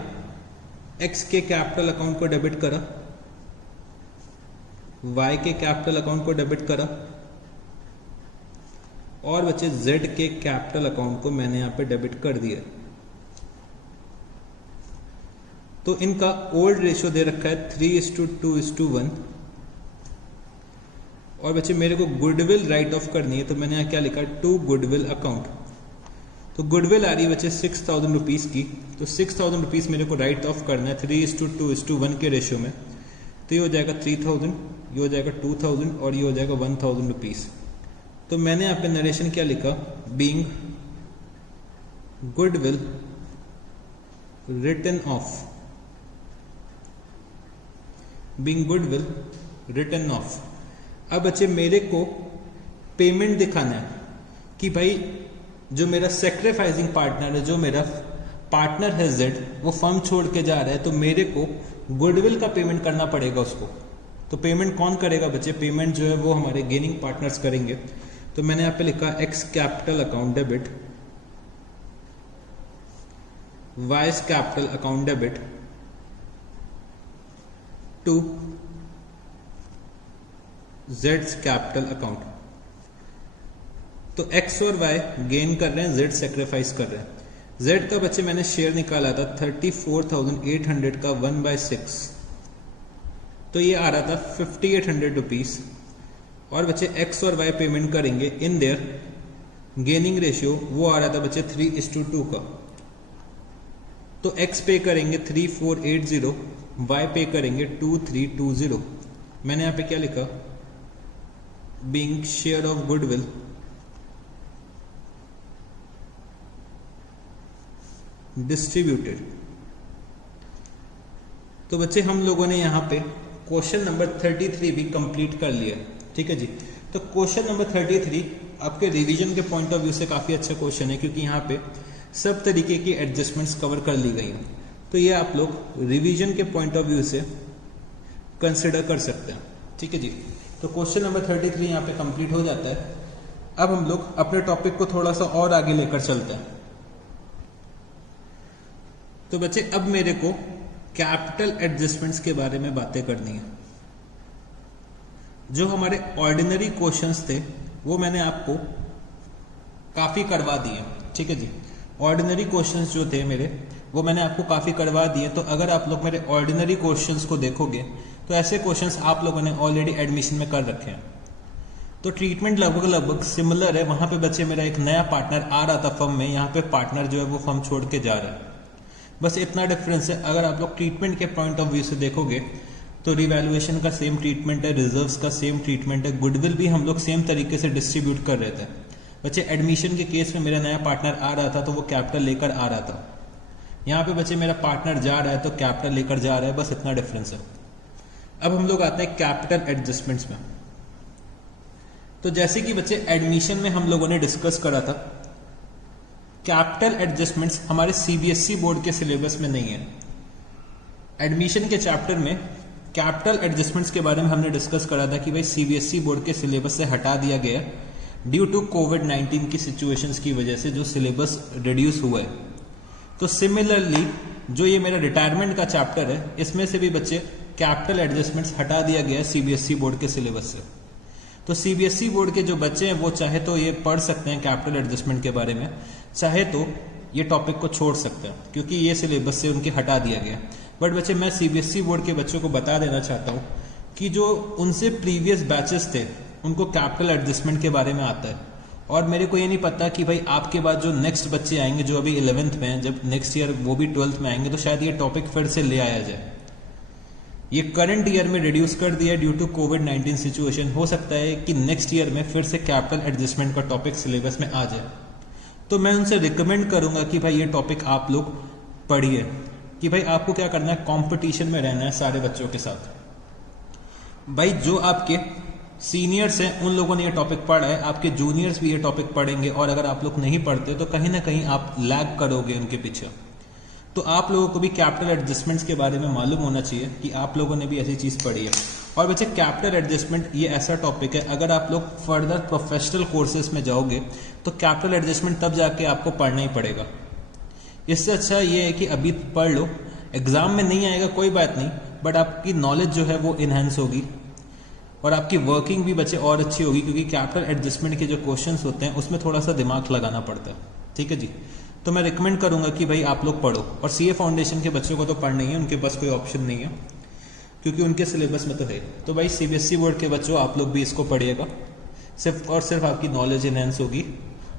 एक्स के कैपिटल अकाउंट को डेबिट करा, वाई के कैपिटल अकाउंट को डेबिट करा और बच्चे जेड के कैपिटल अकाउंट को मैंने यहां पे डेबिट कर दिया। तो इनका ओल्ड रेशियो दे रखा है 3:2:1। और बच्चे मेरे को गुडविल राइट ऑफ करनी है तो मैंने यहां क्या लिखा, टू गुडविल अकाउंट। तो गुडविल आ रही है बच्चे 6,000 रुपीज की। तो 6,000 रुपीज मेरे को राइट ऑफ करना है 3:2:1 के रेशियो में। तो ये हो जाएगा 3,000, ये हो जाएगा 2,000 और ये हो जाएगा 1,000 रुपीज। तो मैंने यहाँ पे नरेशन क्या लिखा, being goodwill written off, being goodwill written off. अब बच्चे मेरे को पेमेंट दिखाना है कि भाई जो मेरा सेक्रीफाइसिंग पार्टनर है, जो मेरा पार्टनर है जेड, वो फर्म छोड़ के जा रहा है। तो मेरे को गुडविल का पेमेंट करना पड़ेगा उसको। तो पेमेंट कौन करेगा बच्चे, पेमेंट जो है वो हमारे गेनिंग पार्टनर्स करेंगे। तो मैंने यहाँ पे लिखा X capital account debit, Y's capital account debit to जेड्स कैपिटल अकाउंट। तो एक्स और वाई गेन कर रहे हैं, जेड सेक्रीफाइस कर रहे हैं। जेड का बच्चे मैंने शेयर निकाला था 34,800 का 1/6। तो ये आ रहा था 5,800 रुपीज। और बच्चे एक्स और वाई पेमेंट करेंगे इन देयर गेनिंग रेशियो, वो आ रहा था बच्चे 3:2 का। तो एक्स पे करेंगे 3,480, वाई पे करेंगे 2,320। मैंने यहां पे क्या लिखा, being share of goodwill distributed. तो बच्चे हम लोगों ने यहां पे क्वेश्चन नंबर 33 भी कंप्लीट कर लिया, ठीक है जी। तो क्वेश्चन नंबर 33 आपके रिवीजन के पॉइंट ऑफ व्यू से काफी अच्छा क्वेश्चन है, क्योंकि यहाँ पे सब तरीके की एडजस्टमेंट्स कवर कर ली गई हैं। तो ये आप लोग रिवीजन के पॉइंट ऑफ व्यू से कंसिडर कर सकते हैं, ठीक है जी। तो क्वेश्चन नंबर 33 यहाँ पे कंप्लीट हो जाता है। अब हम लोग अपने टॉपिक को थोड़ा सा और आगे लेकर चलते हैं। तो बच्चे अब मेरे को कैपिटल एडजस्टमेंट्स के बारे में बातें करनी है। जो हमारे ऑर्डिनरी क्वेश्चंस थे वो मैंने आपको काफी करवा दिए, ठीक है जी। ऑर्डिनरी क्वेश्चंस जो थे मेरे वो मैंने आपको काफी करवा दिए। तो अगर आप लोग मेरे ऑर्डिनरी क्वेश्चंस को देखोगे तो ऐसे क्वेश्चंस आप लोगों ने ऑलरेडी एडमिशन में कर रखे हैं। तो ट्रीटमेंट लगभग सिमिलर है। वहां पे बच्चे मेरा एक नया पार्टनर आ रहा था फर्म में, यहाँ पे पार्टनर जो है वो फर्म छोड़ के जा रहा है। बस इतना डिफरेंस है। अगर आप लोग ट्रीटमेंट के पॉइंट ऑफ व्यू से देखोगे तो रिवैल्यूएशन का सेम ट्रीटमेंट है, रिजर्व्स का सेम ट्रीटमेंट है, गुडविल भी हम लोग सेम तरीके से डिस्ट्रीब्यूट कर रहे थे। बच्चे एडमिशन के केस में मेरा नया पार्टनर आ रहा था तो वो कैपिटल लेकर आ रहा था। यहाँ पे बच्चे मेरा पार्टनर जा रहा है तो कैपिटल लेकर जा रहा है, बस इतना डिफरेंस है। अब हम लोग आते हैं कैपिटल एडजस्टमेंट्स में। तो जैसे कि बच्चे एडमिशन में हम लोगों ने डिस्कस करा था, कैपिटल एडजस्टमेंट्स हमारे सीबीएसई बोर्ड के सिलेबस में नहीं है। एडमिशन के चैप्टर में कैपिटल एडजस्टमेंट्स के बारे में हमने डिस्कस करा था कि भाई सीबीएसई बोर्ड के सिलेबस से हटा दिया गया ड्यू टू कोविड-19 की सिचुएशंस की वजह से, जो सिलेबस रिड्यूस हुआ है। तो सिमिलरली जो ये मेरा रिटायरमेंट का चैप्टर है, इसमें से भी बच्चे कैपिटल एडजस्टमेंट्स हटा दिया गया है सीबीएसई बोर्ड के सिलेबस से। तो सीबीएसई बोर्ड के जो बच्चे हैं वो चाहे तो ये पढ़ सकते हैं कैपिटल एडजस्टमेंट के बारे में, चाहे तो ये टॉपिक को छोड़ सकते हैं क्योंकि ये सिलेबस से उनके हटा दिया गया। बट बच्चे मैं सीबीएसई बोर्ड के बच्चों को बता देना चाहता हूँ कि जो उनसे प्रीवियस बैचेस थे उनको कैपिटल एडजस्टमेंट के बारे में आता है, और मेरे को ये नहीं पता कि भाई आपके बाद जो नेक्स्ट बच्चे आएंगे जो अभी 11th में हैं, जब नेक्स्ट ईयर वो भी 12th में आएंगे तो शायद ये टॉपिक फिर से ले आया जाए। ये करंट ईयर में रिड्यूस कर दिया ड्यू टू कोविड-19 सिचुएशन। हो सकता है कि नेक्स्ट ईयर में फिर से कैपिटल एडजस्टमेंट का टॉपिक सिलेबस में आ जाए। तो मैं उनसे रिकमेंड करूंगा कि भाई ये टॉपिक आप लोग पढ़िए, कि भाई आपको क्या करना है, कंपटीशन में रहना है सारे बच्चों के साथ। भाई जो आपके सीनियर्स हैं उन लोगों ने ये टॉपिक पढ़ा है, आपके जूनियर्स भी ये टॉपिक पढ़ेंगे, और अगर आप लोग नहीं पढ़ते तो कहीं ना कहीं आप लैग करोगे उनके पीछे। तो आप लोगों को भी कैपिटल एडजस्टमेंट्स के बारे में मालूम होना चाहिए कि आप लोगों ने भी ऐसी चीज़ पढ़ी है। और बच्चे कैपिटल एडजस्टमेंट ये ऐसा टॉपिक है, अगर आप लोग फर्दर प्रोफेशनल कोर्सेज में जाओगे तो कैपिटल एडजस्टमेंट तब जाके आपको पढ़ना ही पड़ेगा। इससे अच्छा ये है कि अभी पढ़ लो, एग्जाम में नहीं आएगा कोई बात नहीं, बट आपकी नॉलेज जो है वो इन्हेंस होगी और आपकी वर्किंग भी बच्चे और अच्छी होगी, क्योंकि कैपिटल एडजस्टमेंट के जो क्वेश्चंस होते हैं उसमें थोड़ा सा दिमाग लगाना पड़ता है। ठीक है जी, तो मैं रिकमेंड करूंगा कि भाई आप लोग पढ़ो। और सीए फाउंडेशन के बच्चों को तो पढ़ना ही है, उनके पास कोई ऑप्शन नहीं है क्योंकि उनके सिलेबस में तो है। तो भाई सीबीएसई बोर्ड के बच्चों आप लोग भी इसको पढ़िएगा, सिर्फ और सिर्फ आपकी नॉलेज इनहेंस होगी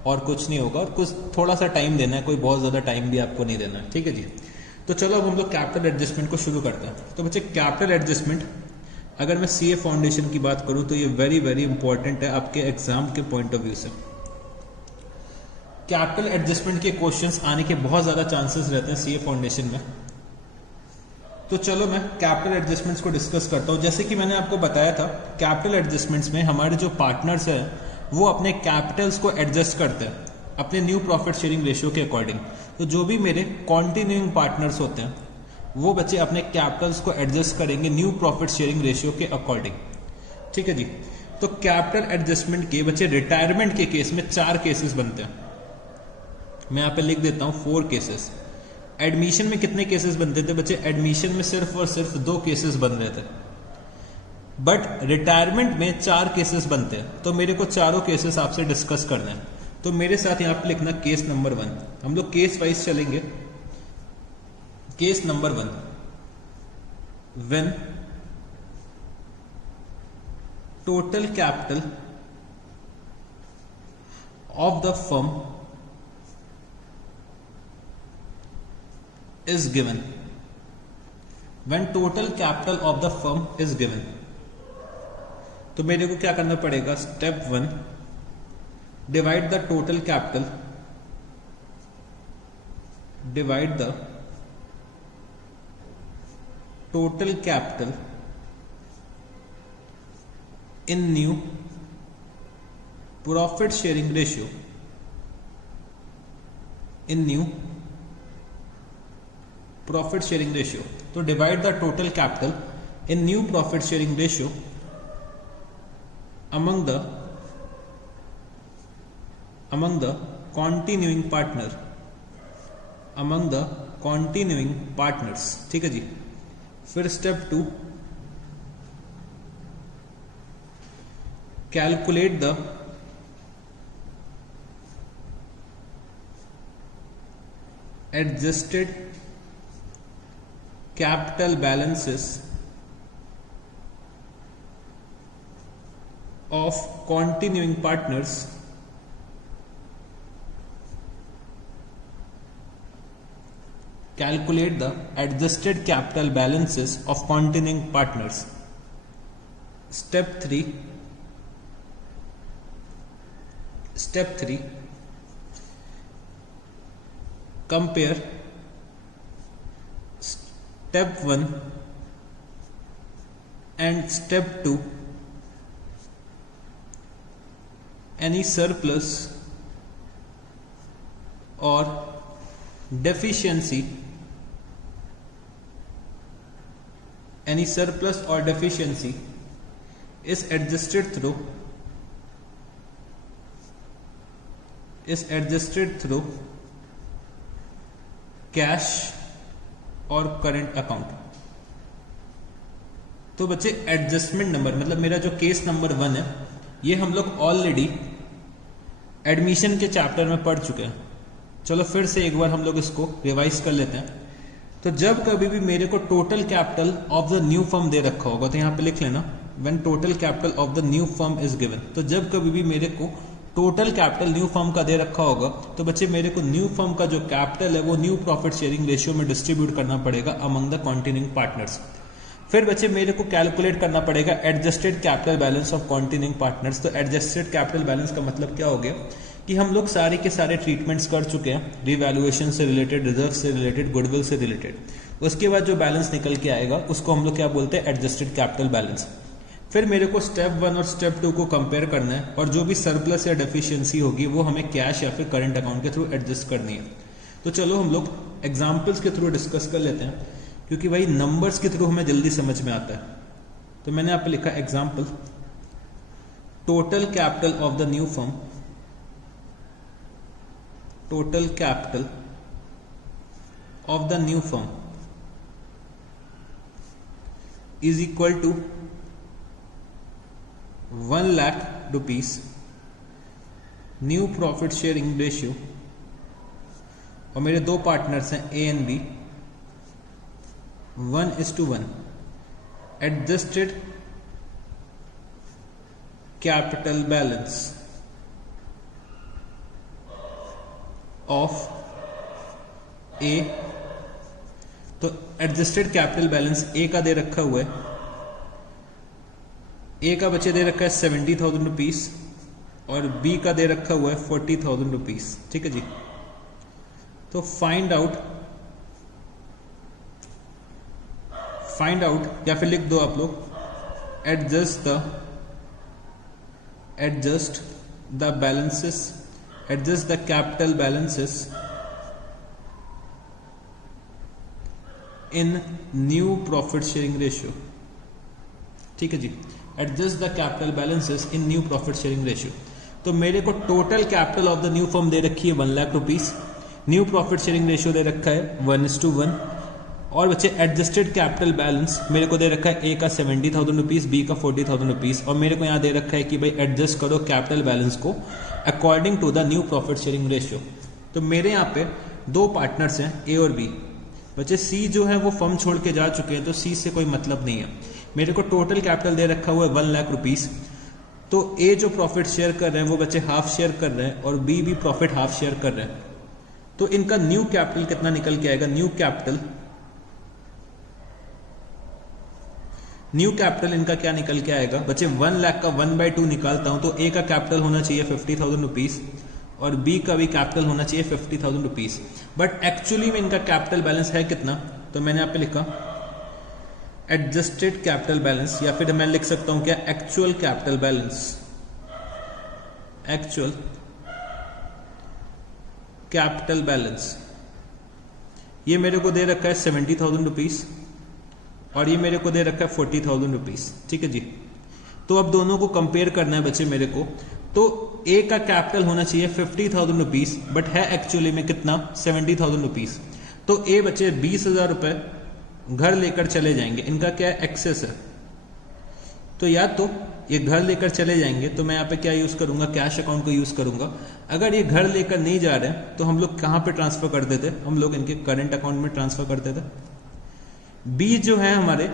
और कुछ नहीं होगा। और कुछ थोड़ा सा टाइम देना है, कोई बहुत ज़्यादा टाइम भी आपको नहीं देना है। ठीक है जी, तो चलो अब हम लोग कैपिटल एडजस्टमेंट को शुरू करते हैं। तो बच्चे कैपिटल एडजस्टमेंट, अगर मैं सीए फाउंडेशन की बात करूं तो ये वेरी वेरी इंपॉर्टेंट है आपके एग्जाम के पॉइंट ऑफ व्यू से। कैपिटल एडजस्टमेंट के क्वेश्चंस आने के बहुत ज़्यादा चांसेस रहते हैं सीए फाउंडेशन में। तो चलो मैं कैपिटल एडजस्टमेंट्स को डिस्कस करता हूं। जैसे कि मैंने आपको बताया था, कैपिटल एडजस्टमेंट्स में हमारे जो पार्टनर्स हैं वो अपने कैपिटल्स को एडजस्ट करते हैं अपने न्यू प्रॉफिट शेयरिंग रेशियो के अकॉर्डिंग। तो जो भी मेरे कॉन्टिन्यूइंग पार्टनर्स होते हैं वो बच्चे अपने कैपिटल्स को एडजस्ट करेंगे न्यू प्रॉफिट शेयरिंग रेशियो के अकॉर्डिंग। ठीक है जी, तो कैपिटल एडजस्टमेंट के बच्चे रिटायरमेंट के केस में 4 केसेस बनते हैं। मैं यहाँ पे लिख देता हूँ 4 केसेस। एडमिशन में कितने केसेस बनते थे बच्चे? एडमिशन में सिर्फ और सिर्फ 2 केसेस बन रहे थे, बट रिटायरमेंट में 4 केसेस बनते हैं। तो मेरे को चारों केसेस आपसे डिस्कस करना है। तो मेरे साथ यहाँ पे लिखना केस नंबर 1। हम लोग केस वाइज चलेंगे। Case number 1, when total capital of the firm is given, when total capital of the firm is given। तो मेरे को क्या करना पड़ेगा? Step 1, divide the total capital, divide the total capital in new profit sharing ratio, in new profit sharing ratio. तो divide the total capital in new profit sharing ratio among the continuing partner, among the continuing partners। ठीक है जी। फिर step 2, calculate the adjusted capital balances of continuing partners calculate the adjusted capital balances of continuing partners। step 3, compare step 1 and step 2, any surplus or deficiency is adjusted through cash और current account. तो बच्चे adjustment number मतलब मेरा जो case number 1 है ये हम लोग ऑलरेडी एडमिशन के चैप्टर में पढ़ चुके हैं। चलो फिर से एक बार हम लोग इसको रिवाइज कर लेते हैं। तो जब कभी भी मेरे को total capital of the new firm दे रखा होगा तो यहाँ पे लिख लेना when total capital of the new firm is given. तो जब कभी भी मेरे को टोटल कैपिटल न्यू फर्म का दे रखा होगा तो बच्चे मेरे को न्यू फर्म का जो कैपिटल है वो न्यू प्रॉफिट शेयरिंग रेशियो में डिस्ट्रीब्यूट करना पड़ेगा अमंग द कॉन्टिन्यूइंग पार्टनर्स। फिर बच्चे मेरे को कैलकुलेट करना पड़ेगा adjusted capital balance of continuing partners. तो एडजस्टेड कैपिटल बैलेंस का मतलब क्या हो गया कि हम लोग सारे के सारे ट्रीटमेंट्स कर चुके हैं, रिवैल्यूएशन से रिलेटेड, रिजर्व से रिलेटेड, गुडविल से रिलेटेड। उसके बाद जो बैलेंस निकल के आएगा उसको हम लोग क्या बोलते हैं, एडजस्टेड कैपिटल बैलेंस। फिर मेरे को स्टेप 1 और स्टेप 2 को कंपेयर करना है और जो भी सरप्लस या डेफिशिएंसी होगी वो हमें कैश या फिर करंट अकाउंट के थ्रू एडजस्ट करनी है। तो चलो हम लोग एग्जाम्पल्स के थ्रू डिस्कस कर लेते हैं क्योंकि भाई नंबर्स के थ्रू हमें जल्दी समझ में आता है। तो मैंने यहाँ पे लिखा example, total capital of the new firm, total capital of the new firm is equal to 1 lakh rupees, new profit sharing ratio, और मेरे दो पार्टनर्स हैं A and B, 1:1, adjusted capital balance of A. तो एडजस्टेड कैपिटल बैलेंस ए का दे रखा हुआ है, ए का बच्चे दे रखा है 70,000 रुपीज और बी का दे रखा हुआ है 40,000 रुपीज। ठीक है जी। तो फाइंड आउट या फिर लिख दो आप लोग, adjust the balances, adjust the capital balances in new profit sharing ratio. ठीक है जी, adjust the capital balances in new profit sharing ratio. तो मेरे को total capital of the new firm दे रखी है 1 lakh rupees, new profit sharing ratio दे रखा है 1:1, और बच्चे एडजस्टेड कैपिटल बैलेंस मेरे को दे रखा है ए का 70,000 रुपीज, बी का 40,000 रुपीज, और मेरे को यहाँ दे रखा है कि भाई एडजस्ट करो कैपिटल बैलेंस को according to the new profit sharing ratio. तो मेरे यहाँ पे दो पार्टनर्स हैं ए और बी। बच्चे सी जो है वो फर्म छोड़ के जा चुके हैं तो सी से कोई मतलब नहीं है। मेरे को टोटल कैपिटल दे रखा हुआ है 1 लाख रुपीस। तो ए जो प्रॉफिट शेयर कर रहे हैं वो बच्चे हाफ शेयर कर रहे हैं और बी भी प्रॉफिट हाफ शेयर कर रहे हैं। तो इनका न्यू कैपिटल कितना निकल के आएगा, न्यू कैपिटल इनका क्या निकल के आएगा बच्चे, 1 लाख का 1/2 निकालता हूं तो ए का कैपिटल होना चाहिए 50,000 रुपीज और बी का भी कैपिटल होना चाहिए 50,000 रुपीज। बट एक्चुअली में इनका कैपिटल बैलेंस है कितना, तो मैंने यहाँ पे लिखा एडजस्टेड कैपिटल बैलेंस, या फिर मैं लिख सकता हूं क्या, actual capital balance, actual capital balance. ये मेरे को दे रखा है 70,000 रुपीज और ये मेरे को दे रखा है 40,000 रुपीज। ठीक है जी। तो अब दोनों को कंपेयर करना है बच्चे मेरे को। तो ए का कैपिटल होना चाहिए 50,000 रुपीज बट है एक्चुअली में कितना, 70,000 रुपीज। तो ए बच्चे 20,000 रुपए घर लेकर चले जाएंगे, इनका क्या है, एक्सेस है। तो या तो ये घर लेकर चले जाएंगे तो मैं यहाँ पे क्या यूज करूंगा, कैश अकाउंट को यूज करूंगा। अगर ये घर लेकर नहीं जा रहे हैं तो हम लोग कहां पे ट्रांसफर कर देते, हम लोग इनके करंट अकाउंट में ट्रांसफर कर देते। बी जो है हमारे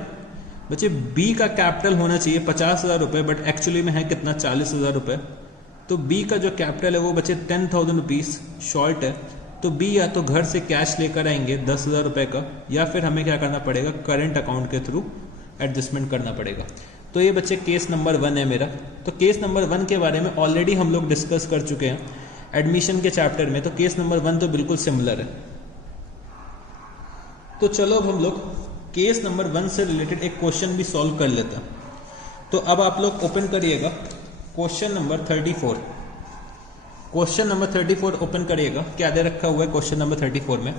बच्चे, बी का कैपिटल होना चाहिए 50,000 रुपए बट एक्चुअली में है कितना, 40,000 रुपए। तो बी का जो कैपिटल है वो बच्चे 10,000 रुपीज शॉर्ट है। तो बी या तो घर से कैश लेकर आएंगे 10,000 रुपए का, या फिर हमें क्या करना पड़ेगा, करंट अकाउंट के थ्रू एडजस्टमेंट करना पड़ेगा। तो ये बच्चे केस नंबर 1 है मेरा। तो केस नंबर 1 के बारे में ऑलरेडी हम लोग डिस्कस कर चुके हैं एडमिशन के चैप्टर में। तो केस नंबर 1 तो बिल्कुल सिमिलर है। तो चलो अब हम लोग केस नंबर 1 से रिलेटेड एक क्वेश्चन भी सॉल्व कर लेते हैं। तो अब आप लोग ओपन करिएगा question number 34। Question number 34 open करिएगा, क्या दे रखा हुआ है क्वेश्चन नंबर 34 में।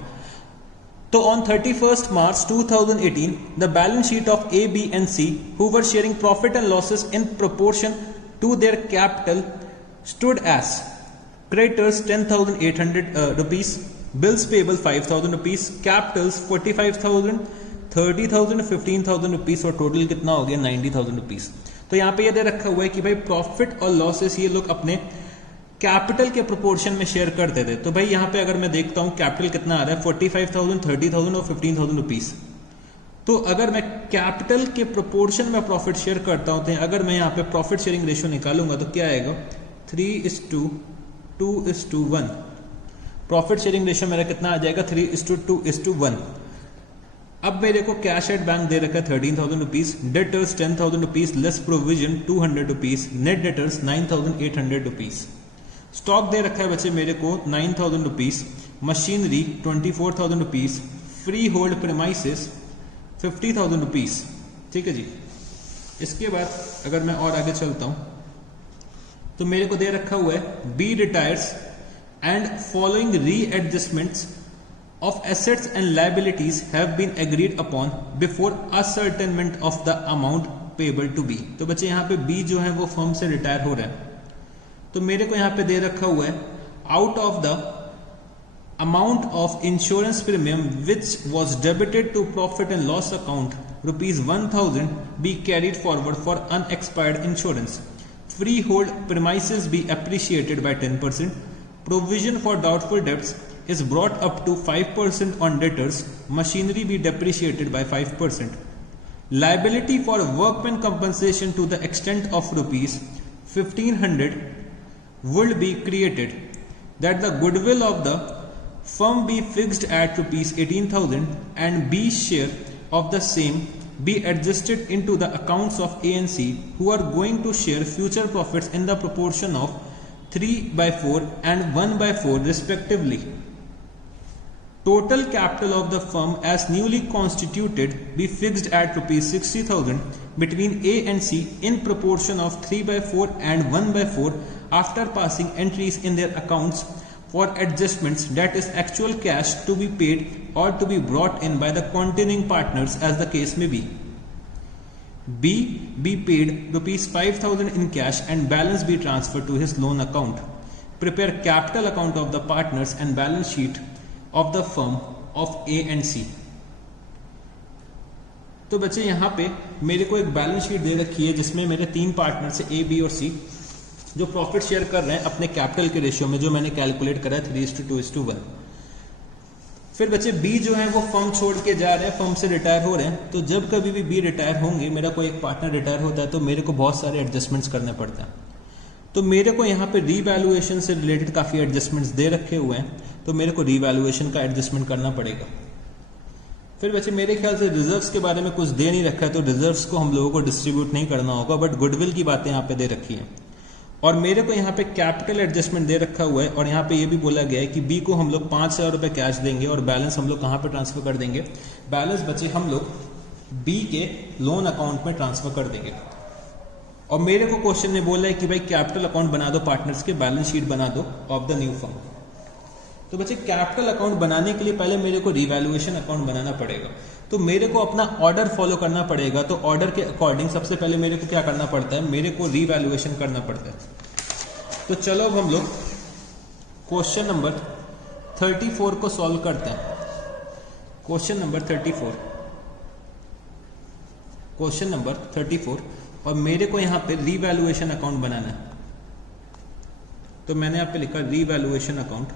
तो on 31st March 2018 the balance sheet of A, B and C who were sharing profit and losses in proportion to their capital stood as creditors 10,800 rupees, bills payable 5,000 rupees, capitals 45,000, 30,000, 15,000 rupees और total कितना हो गया 90,000 rupees। तो यहाँ पे ये दे रखा हुआ है कि भाई प्रॉफिट और लॉसेस ये लोग अपने कैपिटल के प्रोपोर्शन में शेयर करते थे। तो भाई यहाँ पे अगर मैं देखता हूँ कैपिटल कितना आ रहा है 45,000, 30,000 और 15,000 रुपीज। तो अगर मैं कैपिटल के प्रोपोर्शन में प्रॉफिट शेयर करता हूँ तो अगर मैं यहाँ पे प्रॉफिट शेयरिंग रेशियो निकालूंगा तो क्या आएगा 3:2:1। प्रॉफिट शेयरिंग रेशियो मेरा कितना आ जाएगा 3:2:1। अब मेरे को कैश एट बैंक दे रखा है 13,000 rupees, debtors 10,000 rupees, less provision 200 rupees, net debtors 9,800 rupees. Stock दे रखा है बच्चे मेरे को 9,000 rupees, machinery 24,000 rupees, freehold premises 50,000 rupees. ठीक है जी। इसके बाद अगर मैं और आगे चलता हूं तो मेरे को दे रखा हुआ है बी रिटायर्स एंड फॉलोइंग री adjustments of assets and liabilities have been agreed upon before ascertainment of the amount payable to B। तो बच्चे यहाँ पे B जो है वो फर्म से रिटायर हो रहा है। तो मेरे को यहाँ पे दे रखा हुआ है out of the amount of insurance premium which was debited to profit and loss account ₹1,000 be carried forward for unexpired insurance, free hold premises be appreciated by 10%, provision for doubtful debts is brought up to 5% on debtors, machinery be depreciated by 5%. Liability for workman compensation to the extent of ₹1,500 will be created, that the goodwill of the firm be fixed at ₹18,000 and B's share of the same be adjusted into the accounts of A and C who are going to share future profits in the proportion of 3/4 and 1/4 respectively. Total capital of the firm as newly constituted be fixed at ₹60,000 between A and C in proportion of 3/4 and 1/4 after passing entries in their accounts for adjustments, that is actual cash to be paid or to be brought in by the continuing partners as the case may be. B be paid ₹5,000 in cash and balance be transferred to his loan account. Prepare capital account of the partners and balance sheet of the firm of A and C। तो बच्चे यहाँ पे मेरे को एक balance sheet दे रखी है जिसमें मेरे 3 पार्टनर से A, B और C जो प्रॉफिट शेयर कर रहे हैं अपने कैपिटल के रेशियो में, जो मैंने कैलकुलेट करा है 3:2:1। फिर बच्चे B जो है वो फर्म छोड़ के जा रहे हैं, फर्म से रिटायर हो रहे हैं। तो जब कभी भी B रिटायर होंगे, मेरा कोई एक पार्टनर रिटायर होता है तो मेरे को बहुत सारे एडजस्टमेंट्स करने पड़ते हैं। तो मेरे को यहाँ पे रीवैल्यूएशन से रिलेटेड काफ़ी एडजस्टमेंट्स दे रखे हुए हैं, तो मेरे को रीवैल्यूएशन का एडजस्टमेंट करना पड़ेगा। फिर बच्चे मेरे ख्याल से रिजर्व्स के बारे में कुछ दे नहीं रखा है, तो रिजर्व्स को हम लोगों को डिस्ट्रीब्यूट नहीं करना होगा, बट गुडविल की बातें यहाँ पे दे रखी हैं। और मेरे को यहाँ पे कैपिटल एडजस्टमेंट दे रखा हुआ है, और यहाँ पे ये भी बोला गया है कि बी को हम लोग 5,000 रुपये कैश देंगे और बैलेंस हम लोग कहाँ पे ट्रांसफर कर देंगे, बैलेंस बच्चे हम लोग बी के लोन अकाउंट में ट्रांसफर कर देंगे। और मेरे को क्वेश्चन ने बोला है कि भाई कैपिटल अकाउंट बना दो पार्टनर्स के, बैलेंस शीट बना दो ऑफ द न्यू फर्म। तो बच्चे कैपिटल अकाउंट बनाने के लिए पहले मेरे को रिवैल्यूएशन अकाउंट बनाना पड़ेगा। तो मेरे को अपना ऑर्डर फॉलो करना पड़ेगा। तो ऑर्डर के अकॉर्डिंग सबसे पहले मेरे को क्या करना पड़ता है, मेरे को रिवैल्यूएशन करना पड़ता है। तो चलो अब हम लोग क्वेश्चन नंबर 34 को सॉल्व करते हैं। क्वेश्चन नंबर 34 और मेरे को यहाँ पे रीवैल्यूएशन अकाउंट बनाना है। तो मैंने यहाँ पे लिखा रीवैल्यूएशन अकाउंट।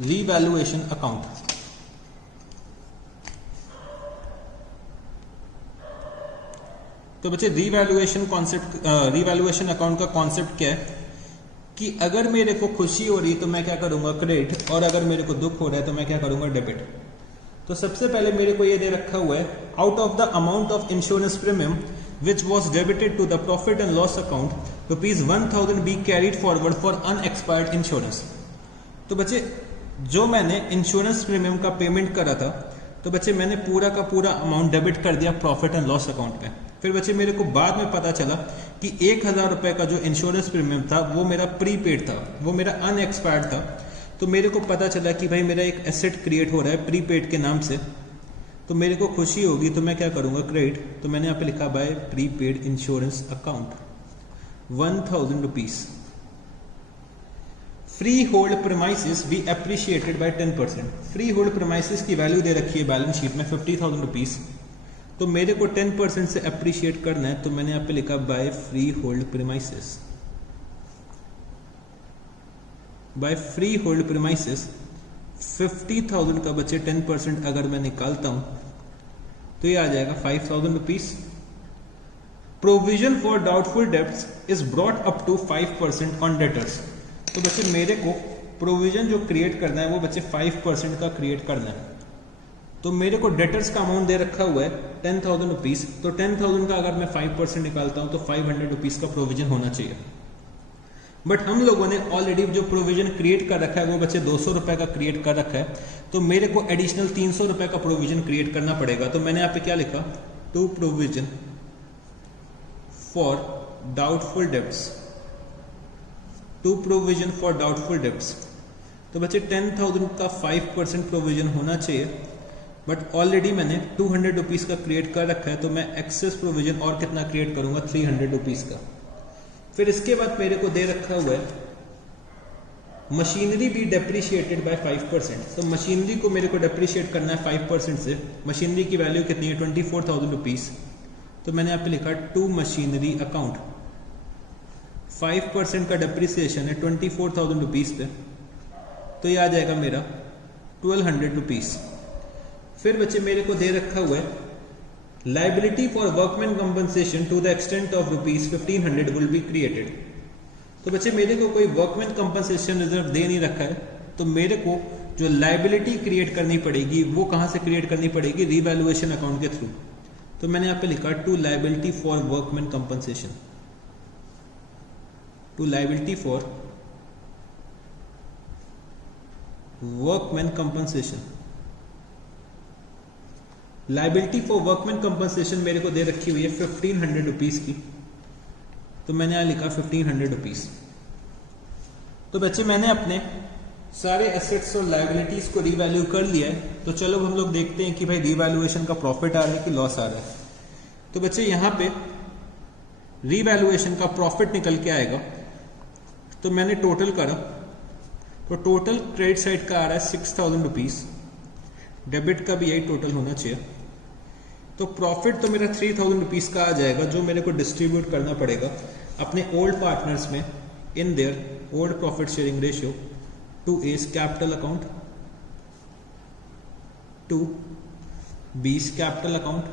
रीवैल्यूएशन अकाउंट तो बच्चे रीवैल्यूएशन अकाउंट का कॉन्सेप्ट क्या है कि अगर मेरे को खुशी हो रही तो मैं क्या करूंगा, क्रेडिट, और अगर मेरे को दुख हो रहा है तो मैं क्या करूंगा, डेबिट। तो सबसे पहले मेरे को ये दे रखा हुआ है out of the amount of insurance premium which was debited to the profit and loss account ₹1,000 be carried forward for unexpired insurance. तो बच्चे जो मैंने इंश्योरेंस प्रीमियम का पेमेंट करा था, तो बच्चे मैंने पूरा का पूरा अमाउंट डेबिट कर दिया प्रॉफिट एंड लॉस अकाउंट पे। फिर बच्चे मेरे को बाद में पता चला कि 1000 रुपये का जो इंश्योरेंस प्रीमियम था वो मेरा प्रीपेड था, वो मेरा अनएक्सपायर्ड था। तो मेरे को पता चला कि भाई मेरा एक एसेट क्रिएट हो रहा है प्रीपेड के नाम से, तो मेरे को खुशी होगी, तो मैं क्या करूँगा, क्रेडिट। तो मैंने यहाँ पे लिखा by prepaid insurance account 1000 rupees. Free hold premises be appreciated by 10%। Free hold premises की वैल्यू दे रखी है बैलेंस शीट में 50,000 रुपीज़, तो मेरे को 10% से एप्रिशिएट करना है, तो मैंने यहाँ पे लिखा by free hold premises. By free hold premises 50,000 का बच्चे 10% अगर मैं निकालता हूं तो ये आ जाएगा 5,000 rupees. Provision for doubtful debts is brought up to 5% on debtors. तो बच्चे मेरे को प्रोविजन जो क्रिएट करना है वो बच्चे 5% का क्रिएट करना है। तो मेरे को डेटर्स का अमाउंट दे रखा हुआ है 10,000 रुपीज, तो 10,000 का अगर मैं 5% निकालता हूं तो 500 रुपीज का प्रोविजन होना चाहिए। बट हम लोगों ने ऑलरेडी जो प्रोविजन क्रिएट कर रखा है वो बच्चे 200 रुपए का क्रिएट कर रखा है, तो मेरे को एडिशनल 300 रुपए का प्रोविजन क्रिएट करना पड़ेगा। तो मैंने यहाँ पे क्या लिखा, to provision for doubtful debts, to provision for doubtful debts. तो बच्चे 10,000 का 5% प्रोविजन होना चाहिए, बट ऑलरेडी मैंने 200 रुपीज का क्रिएट कर रखा है, तो मैं एक्सेस प्रोविजन और कितना क्रिएट करूंगा, 300 रुपीज का। फिर इसके बाद मेरे को दे रखा हुआ है मशीनरी बी डेप्रिशिएटेड बाय 5%। तो मशीनरी को मेरे को डेप्रिशिएट करना है 5% से। मशीनरी की वैल्यू कितनी है, 24,000 रुपीज। तो मैंने यहाँ पे लिखा टू मशीनरी अकाउंट, 5% का डेप्रिसिएशन है 24,000 रुपीज पे, तो ये आ जाएगा मेरा 1200 रुपीज। फिर बच्चे मेरे को दे रखा हुआ है liability for workman compensation to the extent of ₹1500 will be created. तो बच्चे मेरे को कोई वर्कमैन कंपनसेशन रिजर्व दे नहीं रखा है, तो मेरे को जो लाइबिलिटी क्रिएट करनी पड़ेगी वो कहां से क्रिएट करनी पड़ेगी, रीवैल्यूएशन अकाउंट के थ्रू। तो मैंने यहाँ पे लिखा to liability for workman compensation, to liability for workman compensation. Liability for workman compensation मेरे को दे रखी हुई है 1500 रुपीज की, तो मैंने यहां लिखा 1500 रुपीज। तो बच्चे मैंने अपने सारे एसेट्स और लाइबिलिटीज को रीवैल्यू कर लिया है, तो चलो हम लोग देखते हैं कि भाई रीवैल्यूएशन का प्रॉफिट आ रहा है कि लॉस आ रहा है। तो बच्चे यहां पे रीवैल्यूएशन का प्रॉफिट निकल के आएगा, तो मैंने टोटल करा, तो टोटल क्रेडिट साइड का आ रहा है 6,000 रुपीज, डेबिट का भी यही टोटल होना चाहिए। तो प्रॉफिट तो मेरा 3,000 रुपीज का आ जाएगा, जो मेरे को डिस्ट्रीब्यूट करना पड़ेगा अपने ओल्ड पार्टनर्स में in their old profit sharing ratio to A's capital account, to B's capital account,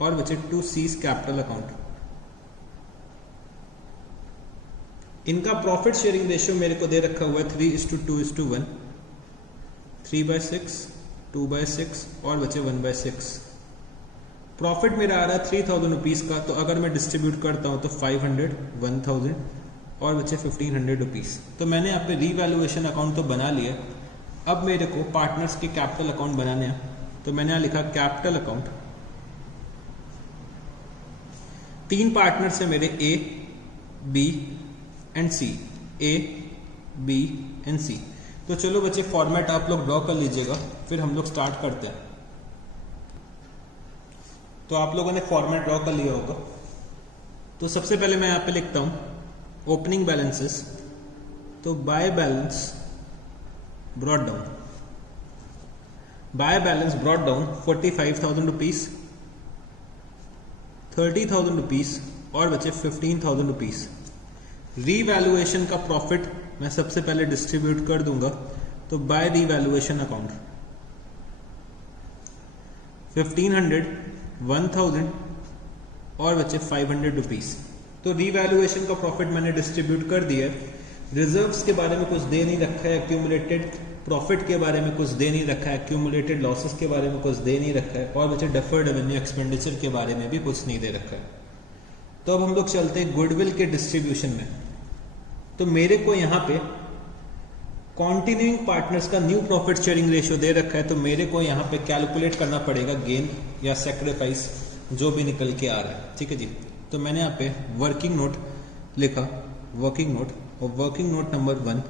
और बचे टू सी's कैपिटल अकाउंट। इनका प्रॉफिट शेयरिंग रेशियो मेरे को दे रखा हुआ है 3:2:1, 3/6, 2/6 और बचे 1/6। प्रॉफिट मेरा आ रहा है 3,000 रुपीज का, तो अगर मैं डिस्ट्रीब्यूट करता हूं तो 500, 1,000 और बचे 1,500 रुपीज। तो मैंने यहाँ पे रीवैल्यूएशन अकाउंट तो बना लिया, अब मेरे को पार्टनर्स के कैपिटल अकाउंट बनाने हैं। तो मैंने यहाँ लिखा कैपिटल अकाउंट, 3 पार्टनर्स है मेरे A, B and C, A, B and C. तो चलो बच्चे फॉर्मेट आप लोग ड्रॉ कर लीजिएगा, फिर हम लोग स्टार्ट करते हैं। तो आप लोगों ने फॉर्मेट ड्रॉ कर लिया होगा। तो सबसे पहले मैं यहाँ पे लिखता हूं ओपनिंग बैलेंसेस, तो by balance brought down, bye balance brought down 45,000 rupees, 30,000 rupees और बचे 15,000 रुपीज। रीवैल्यूएशन का प्रॉफिट मैं सबसे पहले डिस्ट्रीब्यूट कर दूंगा, तो बाय रीवैल्यूएशन अकाउंट 1500, 1,000 और बचे 500 रुपीज। तो रीवैल्यूएशन का प्रॉफिट मैंने डिस्ट्रीब्यूट कर दिया। रिजर्व्स के बारे में कुछ दे नहीं रखा है, एक्यूमुलेटेड प्रॉफिट के बारे में कुछ दे नहीं रखा है, एक्यूमुलेटेड लॉसेस के बारे में कुछ दे नहीं रखा है, और बचे डेफर्ड रेवेन्यू एक्सपेंडिचर के बारे में भी कुछ नहीं दे रखा है। तो अब हम लोग चलते हैं गुडविल के डिस्ट्रीब्यूशन में। तो मेरे को यहाँ पे कॉन्टिन्यूइंग पार्टनर्स का न्यू प्रॉफिट शेयरिंग रेशियो दे रखा है, तो मेरे को यहाँ पे कैलकुलेट करना पड़ेगा गेन या सेक्रीफाइस जो भी निकल के आ रहा है। ठीक है जी। तो मैंने यहाँ पे वर्किंग नोट लिखा, वर्किंग नोट, और working note number 1,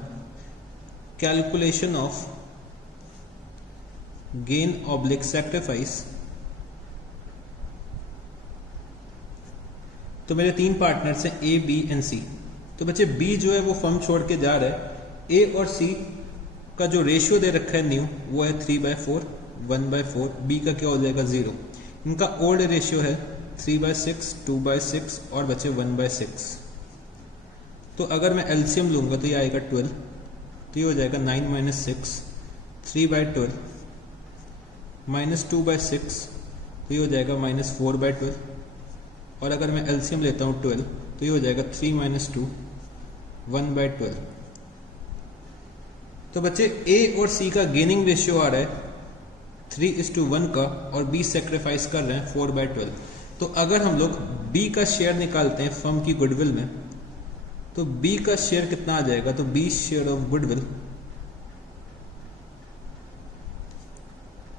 calculation of gain oblique sacrifice. तो मेरे 3 पार्टनर्स हैं ए, बी एंड सी। तो बच्चे बी जो है वो फर्म छोड़ के जा रहा है। ए और सी का जो रेशियो दे रखा है न्यू वो है 3/4, 1/4। बी का क्या हो जाएगा 0। इनका ओल्ड रेशियो है 3/6, 2/6 और बचे 1/6। तो अगर मैं एलसीएम लूंगा तो ये आएगा 12। तो ये हो जाएगा 9 - 6, 3/12 -2/6, तो ये हो जाएगा -4/12। और अगर मैं एलसीएम लेता हूँ 12 तो ये हो जाएगा 3 - 2, 1/12। तो बच्चे ए और सी का गेनिंग रेशियो आ रहा है 3:1 का, और बी सेक्रीफाइस कर रहे हैं 4/12। तो अगर हम लोग बी का शेयर निकालते हैं फर्म की गुडविल में, तो बी का शेयर कितना आ जाएगा, तो बी शेयर ऑफ गुडविल,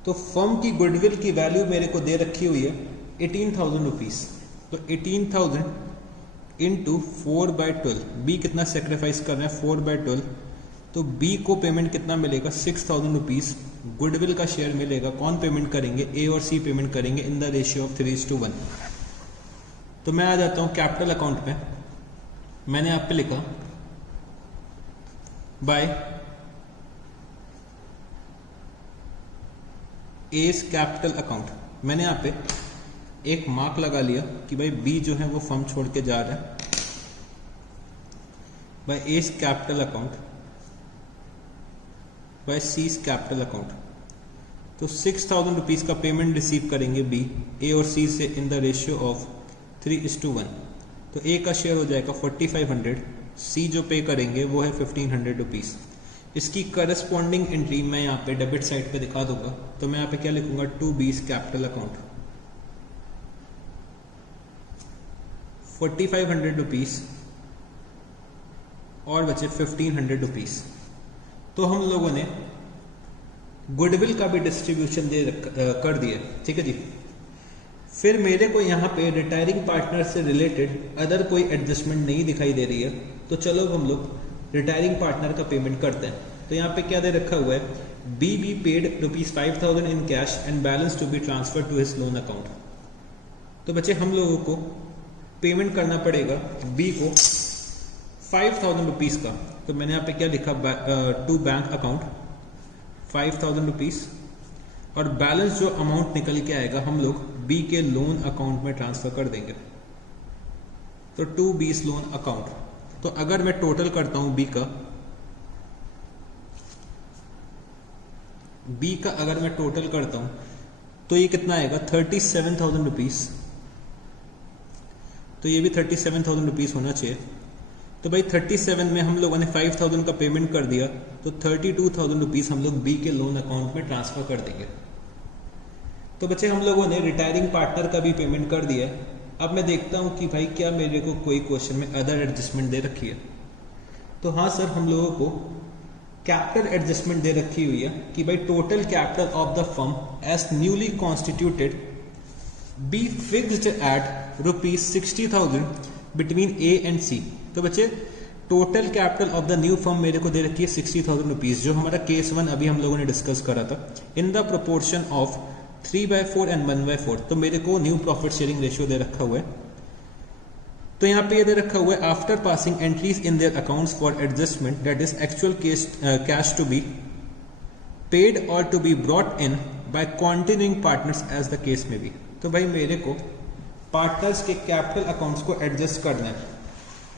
तो फर्म की गुडविल की वैल्यू मेरे को दे रखी हुई है 18,000 रुपीज। तो 18,000 इंटू 4/12, बी कितना सेक्रीफाइस कर रहे हैं 4/12, तो बी को पेमेंट कितना मिलेगा 6,000 रुपीज गुडविल का शेयर मिलेगा। कौन पेमेंट करेंगे, ए और सी पेमेंट करेंगे इन द रेशियो ऑफ 3:1। तो मैं आ जाता हूं कैपिटल अकाउंट पे। मैंने आप पे लिखा बाय एस कैपिटल अकाउंट। मैंने यहाँ पे एक मार्क लगा लिया कि भाई बी जो है वो फर्म छोड़ के जा रहा है, by S capital account, by C's capital account. तो 6,000 रुपीज का पेमेंट रिसीव करेंगे बी ए और सी से इन द रेशियो ऑफ 3:1। तो ए का शेयर हो जाएगा 4,500, सी जो पे करेंगे वो है 1,500 रुपीज। इसकी करस्पॉन्डिंग एंट्री मैं यहाँ पे डेबिट साइड पे दिखा दूंगा। तो मैं यहाँ पे क्या लिखूंगा, टू बीज कैपिटल अकाउंट 4,500 रुपीज और बचे 1,500 रुपीज। तो हम लोगों ने गुडविल का भी डिस्ट्रीब्यूशन कर दिया। ठीक है जी। फिर मेरे को यहाँ पे रिटायरिंग पार्टनर से रिलेटेड अदर कोई एडजस्टमेंट नहीं दिखाई दे रही है। तो चलो हम लोग रिटायरिंग पार्टनर का पेमेंट करते हैं। तो यहाँ पे क्या दे रखा हुआ है, B paid ₹5,000 in cash and balance to be transfer to his loan account. तो बच्चे हम लोगों को पेमेंट करना पड़ेगा बी को 5,000 रुपीज का। तो मैंने यहाँ पे क्या लिखा, टू बैंक अकाउंट 5,000 रुपीज, और बैलेंस जो अमाउंट निकल के आएगा हम लोग बी के लोन अकाउंट में ट्रांसफर कर देंगे। तो टू बीस लोन अकाउंट। तो अगर मैं टोटल करता हूं बी का अगर मैं टोटल करता हूं तो ये कितना आएगा 37,000 रुपीज। तो ये भी 37,000 रुपीज होना चाहिए। तो भाई 37 में हम लोगों ने 5,000 का पेमेंट कर दिया, तो 32,000 रुपीज हम लोग बी के लोन अकाउंट में ट्रांसफर कर देंगे। तो बच्चे हम लोगों ने रिटायरिंग पार्टनर का भी पेमेंट कर दिया है। अब मैं देखता हूं कि भाई क्या मेरे को कोई क्वेश्चन में अदर एडजस्टमेंट दे रखी है। तो हाँ सर, हम लोगों को कैपिटल एडजस्टमेंट दे रखी हुई है कि भाई total capital of the firm as newly constituted be fixed at ₹60,000 between A and C. तो बच्चे total capital of the new firm मेरे को दे रखी है 60,000 रुपीज, जो हमारा केस 1 अभी हम लोगों ने डिस्कस करा था, in the proportion of 3/4 and 1/4। तो मेरे को न्यू प्रॉफिट शेयरिंग रेशियो दे रखा हुआ है। तो यहाँ पे ये दे रखा हुआ है after passing entries in their accounts for adjustment that is actual cash to be paid और to be brought in by continuing partners as the case may be. तो भाई मेरे को पार्टनर्स के कैपिटल अकाउंट्स को एडजस्ट करना है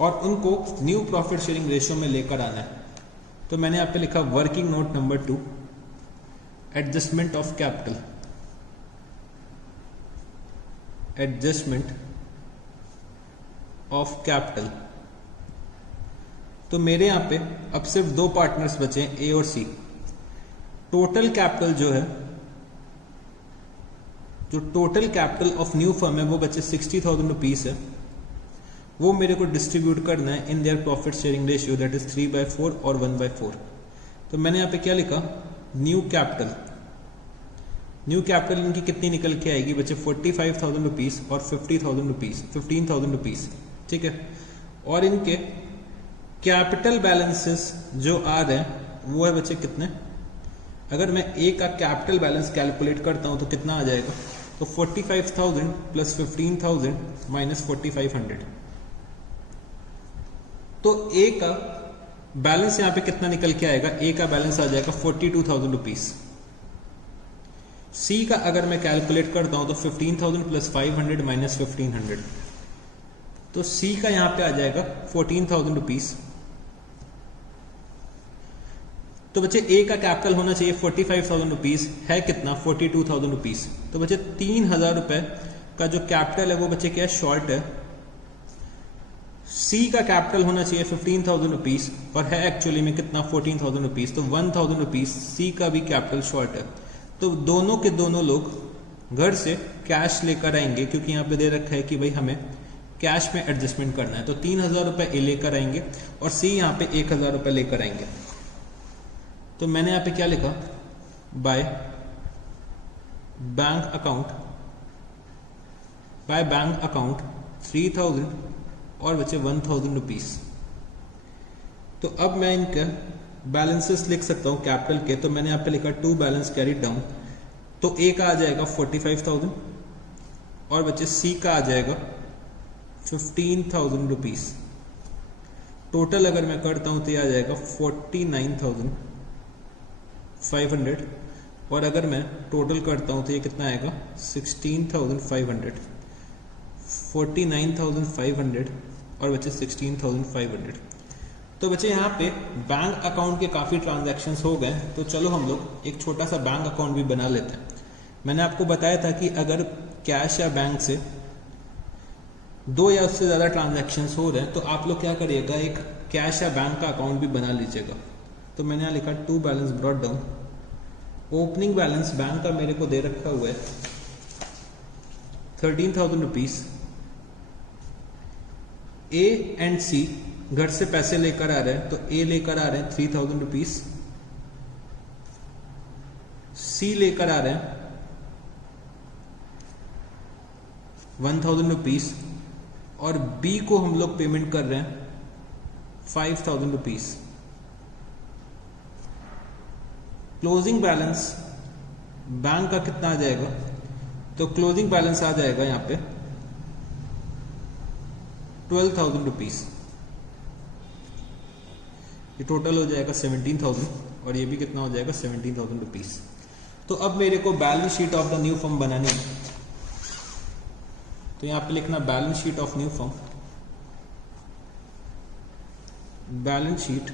और उनको न्यू प्रॉफिट शेयरिंग रेशियो में लेकर आना है। तो मैंने यहाँ पे लिखा working note number 2, adjustment of capital, adjustment of capital. तो मेरे यहां पे अब सिर्फ 2 पार्टनर्स बचे हैं, ए और सी। टोटल कैपिटल जो है, जो total capital of new firm है वो बचे 60,000 रुपीज है। वो मेरे को डिस्ट्रीब्यूट करना है in their profit sharing ratio, that is 3/4 और 1/4। तो मैंने यहाँ पे क्या लिखा, न्यू कैपिटल। न्यू कैपिटल इनकी कितनी निकल के आएगी बच्चे, 45,000 रुपीज़ और 50,000 रुपीज़, 15,000 रुपीज़, ठीक है। और इनके कैपिटल बैलेंसेस जो आ रहे हैं वो है बच्चे कितने, अगर मैं ए का कैपिटल बैलेंस कैलकुलेट करता हूं तो कितना आ जाएगा, तो 45,000 प्लस 15,000 माइनस 4,500। तो ए का बैलेंस यहां पे कितना निकल के आएगा, ए का बैलेंस आ जाएगा 42,000 रुपीज। सी का अगर मैं कैलकुलेट करता हूं तो 15,000 प्लस 500 माइनस 1,500, तो सी का यहां पे आ जाएगा 14,000 रुपीज। तो बच्चे ए का कैपिटल होना चाहिए 45,000 रुपीज, है कितना 42,000 रुपीज। तो बच्चे 3,000 रुपए का जो कैपिटल है वो बच्चे क्या शॉर्ट है। सी का कैपिटल होना चाहिए 15,000 रुपीज और है एक्चुअली में कितना 14,000 रुपीज, तो 1,000 रुपीज सी का भी कैपिटल शॉर्ट है। तो दोनों के दोनों लोग घर से कैश लेकर आएंगे, क्योंकि यहाँ पे दे रखा है कि भाई हमें कैश में एडजस्टमेंट करना है। तो 3,000 रुपए ए लेकर आएंगे और सी यहाँ पे 1,000 रुपए लेकर आएंगे। तो मैंने यहाँ पे क्या लिखा, बाय बैंक अकाउंट 3,000 और बचे 1,000 रुपीज। तो अब मैं इनका बैलेंसेस लिख सकता हूं कैपिटल के। तो मैंने यहाँ पे लिखा टू बैलेंस कैरीड डाउन, तो ए का आ जाएगा 45,000 और बच्चे सी का आ जाएगा 15,000 रुपीज। टोटल अगर मैं करता हूं तो ये आ जाएगा 49,500 और अगर मैं टोटल करता हूं तो ये कितना आएगा 16,500, 49,500 और बच्चे 16,500। तो बच्चे यहाँ पे बैंक अकाउंट के काफ़ी ट्रांजैक्शंस हो गए, तो चलो हम लोग एक छोटा सा बैंक अकाउंट भी बना लेते हैं। मैंने आपको बताया था कि अगर कैश या बैंक से 2 या उससे ज़्यादा ट्रांजैक्शंस हो रहे हैं तो आप लोग क्या करिएगा, एक कैश या बैंक का अकाउंट भी बना लीजिएगा। तो मैंने यहाँ लिखा to balance brought down. Opening balance bank का मेरे को दे रखा हुआ है 13,000 रुपीज। ए एंड सी घर से पैसे लेकर आ रहे हैं, तो ए लेकर आ रहे हैं 3,000 रुपीज, सी लेकर आ रहे हैं 1,000 रुपीज और बी को हम लोग पेमेंट कर रहे हैं 5,000 रुपीज। क्लोजिंग बैलेंस बैंक का कितना आ जाएगा, तो क्लोजिंग बैलेंस आ जाएगा यहां पे 12,000 रुपीज। ये टोटल हो जाएगा 17,000 और ये भी कितना हो जाएगा 17,000 रुपीज। तो अब मेरे को balance sheet of the new firm बनानी है, तो यहां पे लिखना balance sheet of new firm, balance sheet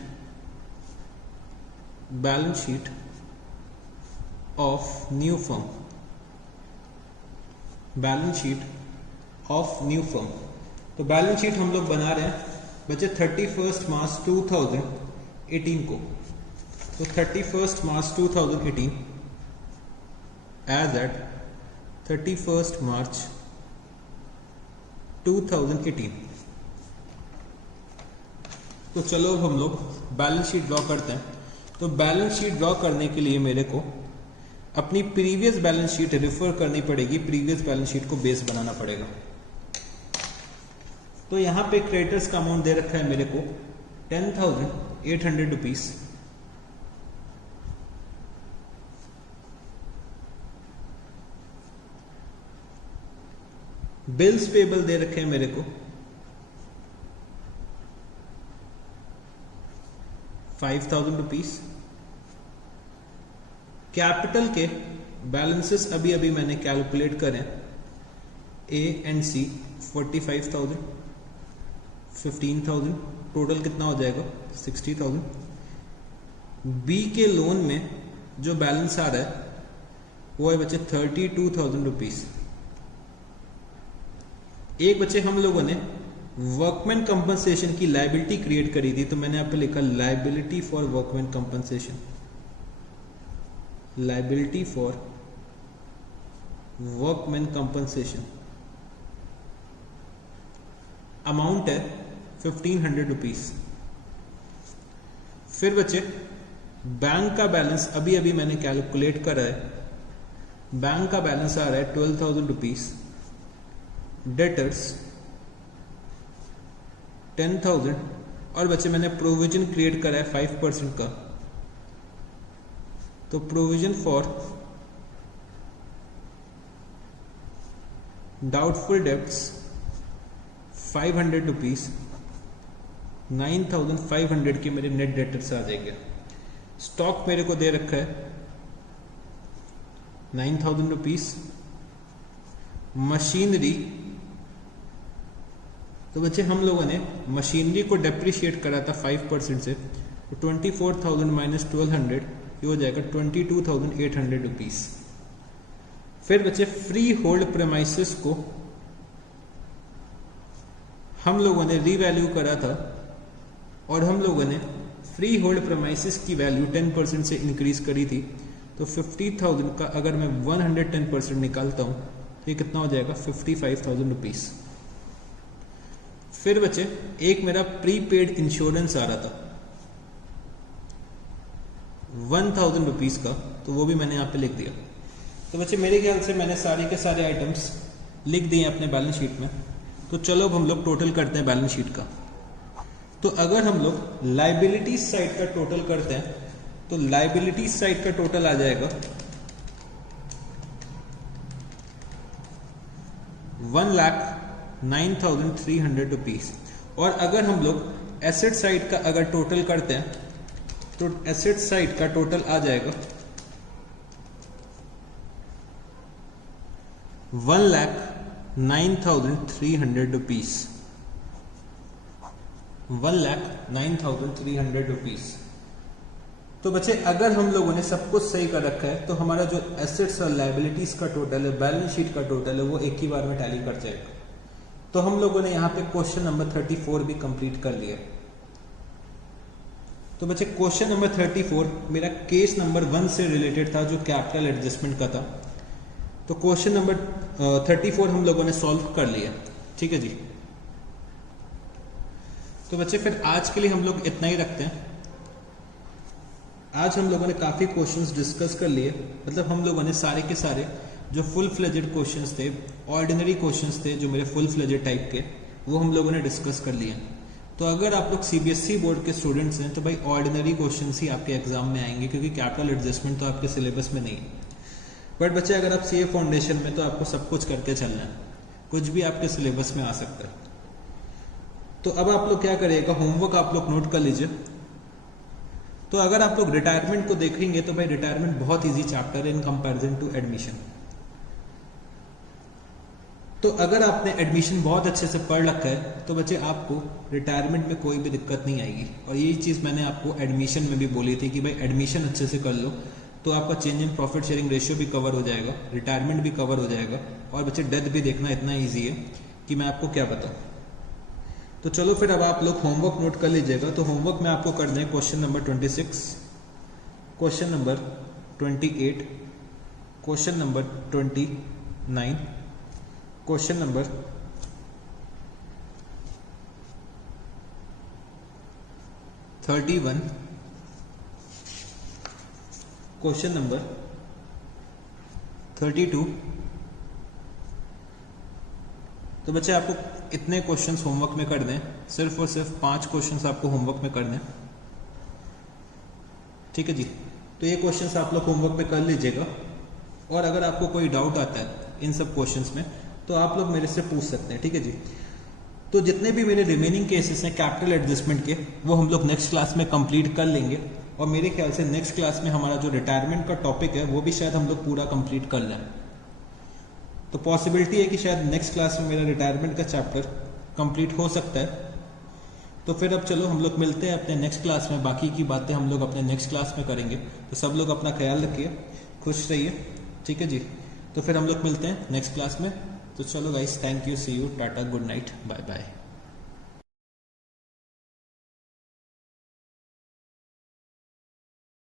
of new firm, balance sheet of new firm. तो बैलेंस शीट हम लोग बना रहे हैं बच्चे 31 मार्च 2018 को। तो 31 मार्च 2018 एज एट 31 मार्च 2018। तो चलो अब हम लोग बैलेंस शीट ड्रॉ करते हैं। तो बैलेंस शीट ड्रॉ करने के लिए मेरे को अपनी प्रीवियस बैलेंस शीट रेफर करनी पड़ेगी, प्रीवियस बैलेंस शीट को बेस बनाना पड़ेगा। तो यहां पे क्रेडिटर्स का अमाउंट दे रखा है मेरे को 10,800 रुपीज। बिल्स पेबल दे रखे हैं मेरे को 5,000 रुपीज। कैपिटल के बैलेंसेस अभी अभी मैंने कैलकुलेट करें, ए एंड सी 45,000, 15,000, टोटल कितना हो जाएगा 60,000। बी के लोन में जो बैलेंस आ रहा है वो है बच्चे 32,000 रुपीज। एक बच्चे हम लोगों ने वर्कमैन कंपनसेशन की लायबिलिटी क्रिएट करी थी, तो मैंने यहाँ पे लिखा liability for workman compensation, liability for workman compensation. Amount है 1500 रुपीज। फिर बच्चे बैंक का बैलेंस अभी अभी मैंने कैलकुलेट करा है, बैंक का बैलेंस आ रहा है 12,000 रुपीज, डेटर्स 10,000 और बच्चे मैंने प्रोविजन क्रिएट करा है 5% का, तो provision for doubtful debts 500 rupees, 9,500 के मेरे नेट डेटर्स आ जाएंगे। स्टॉक मेरे को दे रखा है 9,000 रुपीज। मशीनरी, तो बच्चे हम लोगों ने मशीनरी को डेप्रिशिएट करा था 5% से, तो 24,000 माइनस 1,200 ये हो जाएगा 22,800 रुपीज। फिर बच्चे फ्री होल्ड प्रेमाइसिस को हम लोगों ने रीवैल्यू करा था और हम लोगों ने फ्री होल्ड प्रेमाइसिस की वैल्यू 10% से इंक्रीज करी थी, तो 50,000 का अगर मैं 110% निकालता हूं तो ये कितना हो जाएगा 55,000 रुपीज। फिर बच्चे एक मेरा प्रीपेड इंश्योरेंस आ रहा था 1,000 रुपीज का, तो वो भी मैंने यहाँ पे लिख दिया। तो बच्चे मेरे ख्याल से मैंने सारे के सारे आइटम्स लिख दिए अपने बैलेंस शीट में। तो चलो अब हम लोग टोटल करते हैं बैलेंस शीट का। तो अगर हम लोग लाइबिलिटीज साइड का टोटल करते हैं तो लाइबिलिटीज साइड का टोटल आ जाएगा 1,09,300 रुपीज। और अगर हम लोग एसेट साइड का अगर टोटल करते हैं तो एसेट साइड का टोटल आ जाएगा 1,09,300 रुपीज, 1,09,300 रुपीज। तो बच्चे अगर हम लोगों ने सब कुछ सही कर रखा है तो हमारा जो एसेट्स और लाइबिलिटीज का टोटल है, बैलेंस शीट का टोटल है, वो एक ही बार में टैली कर जाएगा। तो हम लोगों ने यहाँ पे क्वेश्चन नंबर 34 भी कंप्लीट कर लिया। तो बच्चे क्वेश्चन नंबर 34 मेरा केस नंबर 1 से रिलेटेड था जो कैपिटल एडजस्टमेंट का था। तो क्वेश्चन नंबर 34 हम लोगों ने सॉल्व कर लिया, ठीक है जी। तो बच्चे फिर आज के लिए हम लोग इतना ही रखते हैं। आज हम लोगों ने काफ़ी क्वेश्चंस डिस्कस कर लिए, मतलब हम लोगों ने सारे के सारे जो फुल फ्लेजेड क्वेश्चंस थे, ऑर्डिनरी क्वेश्चंस थे जो मेरे फुल फ्लेजेड टाइप के, वो हम लोगों ने डिस्कस कर लिए। तो अगर आप लोग सीबीएसई बोर्ड के स्टूडेंट्स हैं तो भाई ऑर्डिनरी क्वेश्चंस ही आपके एग्जाम में आएंगे, क्योंकि कैपिटल एडजस्टमेंट तो आपके सिलेबस में नहीं है। बट बच्चे अगर आप सीए फाउंडेशन में तो आपको सब कुछ करके चलना है, कुछ भी आपके सिलेबस में आ सकता है। तो अब आप लोग क्या करिएगा, होमवर्क आप लोग नोट कर लीजिए। तो अगर आप लोग रिटायरमेंट को देखेंगे तो भाई रिटायरमेंट बहुत इजी चैप्टर है इन कंपैरिजन टू एडमिशन। तो अगर आपने एडमिशन बहुत अच्छे से पढ़ रखा है तो बच्चे आपको रिटायरमेंट में कोई भी दिक्कत नहीं आएगी। और यही चीज़ मैंने आपको एडमिशन में भी बोली थी कि भाई एडमिशन अच्छे से कर लो तो आपका change in profit sharing ratio भी कवर हो जाएगा, रिटायरमेंट भी कवर हो जाएगा, और बच्चे डेथ भी देखना इतना ईजी है कि मैं आपको क्या बताऊँ। तो चलो फिर अब आप लोग होमवर्क नोट कर लीजिएगा। तो होमवर्क में आपको करना है question number 26, question number 28, question number 29, question number 31, question number 32। तो बच्चे आपको इतने क्वेश्चंस होमवर्क में करने हैं, सिर्फ और सिर्फ 5 क्वेश्चंस आपको होमवर्क में करने हैं, ठीक है जी। तो ये क्वेश्चंस आप लोग होमवर्क में कर लीजिएगा। और अगर आपको कोई डाउट आता है इन सब क्वेश्चंस में तो आप लोग मेरे से पूछ सकते हैं, ठीक है जी। तो जितने भी मेरे रिमेनिंग केसेस हैं कैपिटल एडजस्टमेंट के, वो हम लोग नेक्स्ट क्लास में कंप्लीट कर लेंगे। और मेरे ख्याल से नेक्स्ट क्लास में हमारा जो रिटायरमेंट का टॉपिक है वो भी शायद हम लोग पूरा कंप्लीट कर लें। तो पॉसिबिलिटी है कि शायद नेक्स्ट क्लास में मेरा रिटायरमेंट का चैप्टर कंप्लीट हो सकता है। तो फिर अब चलो हम लोग मिलते हैं अपने नेक्स्ट क्लास में, बाकी की बातें हम लोग अपने नेक्स्ट क्लास में करेंगे। तो सब लोग अपना ख्याल रखिए, खुश रहिए, ठीक है जी। तो फिर हम लोग मिलते हैं नेक्स्ट क्लास में। तो चलो guys, thank you, see you, tata, good night, bye bye.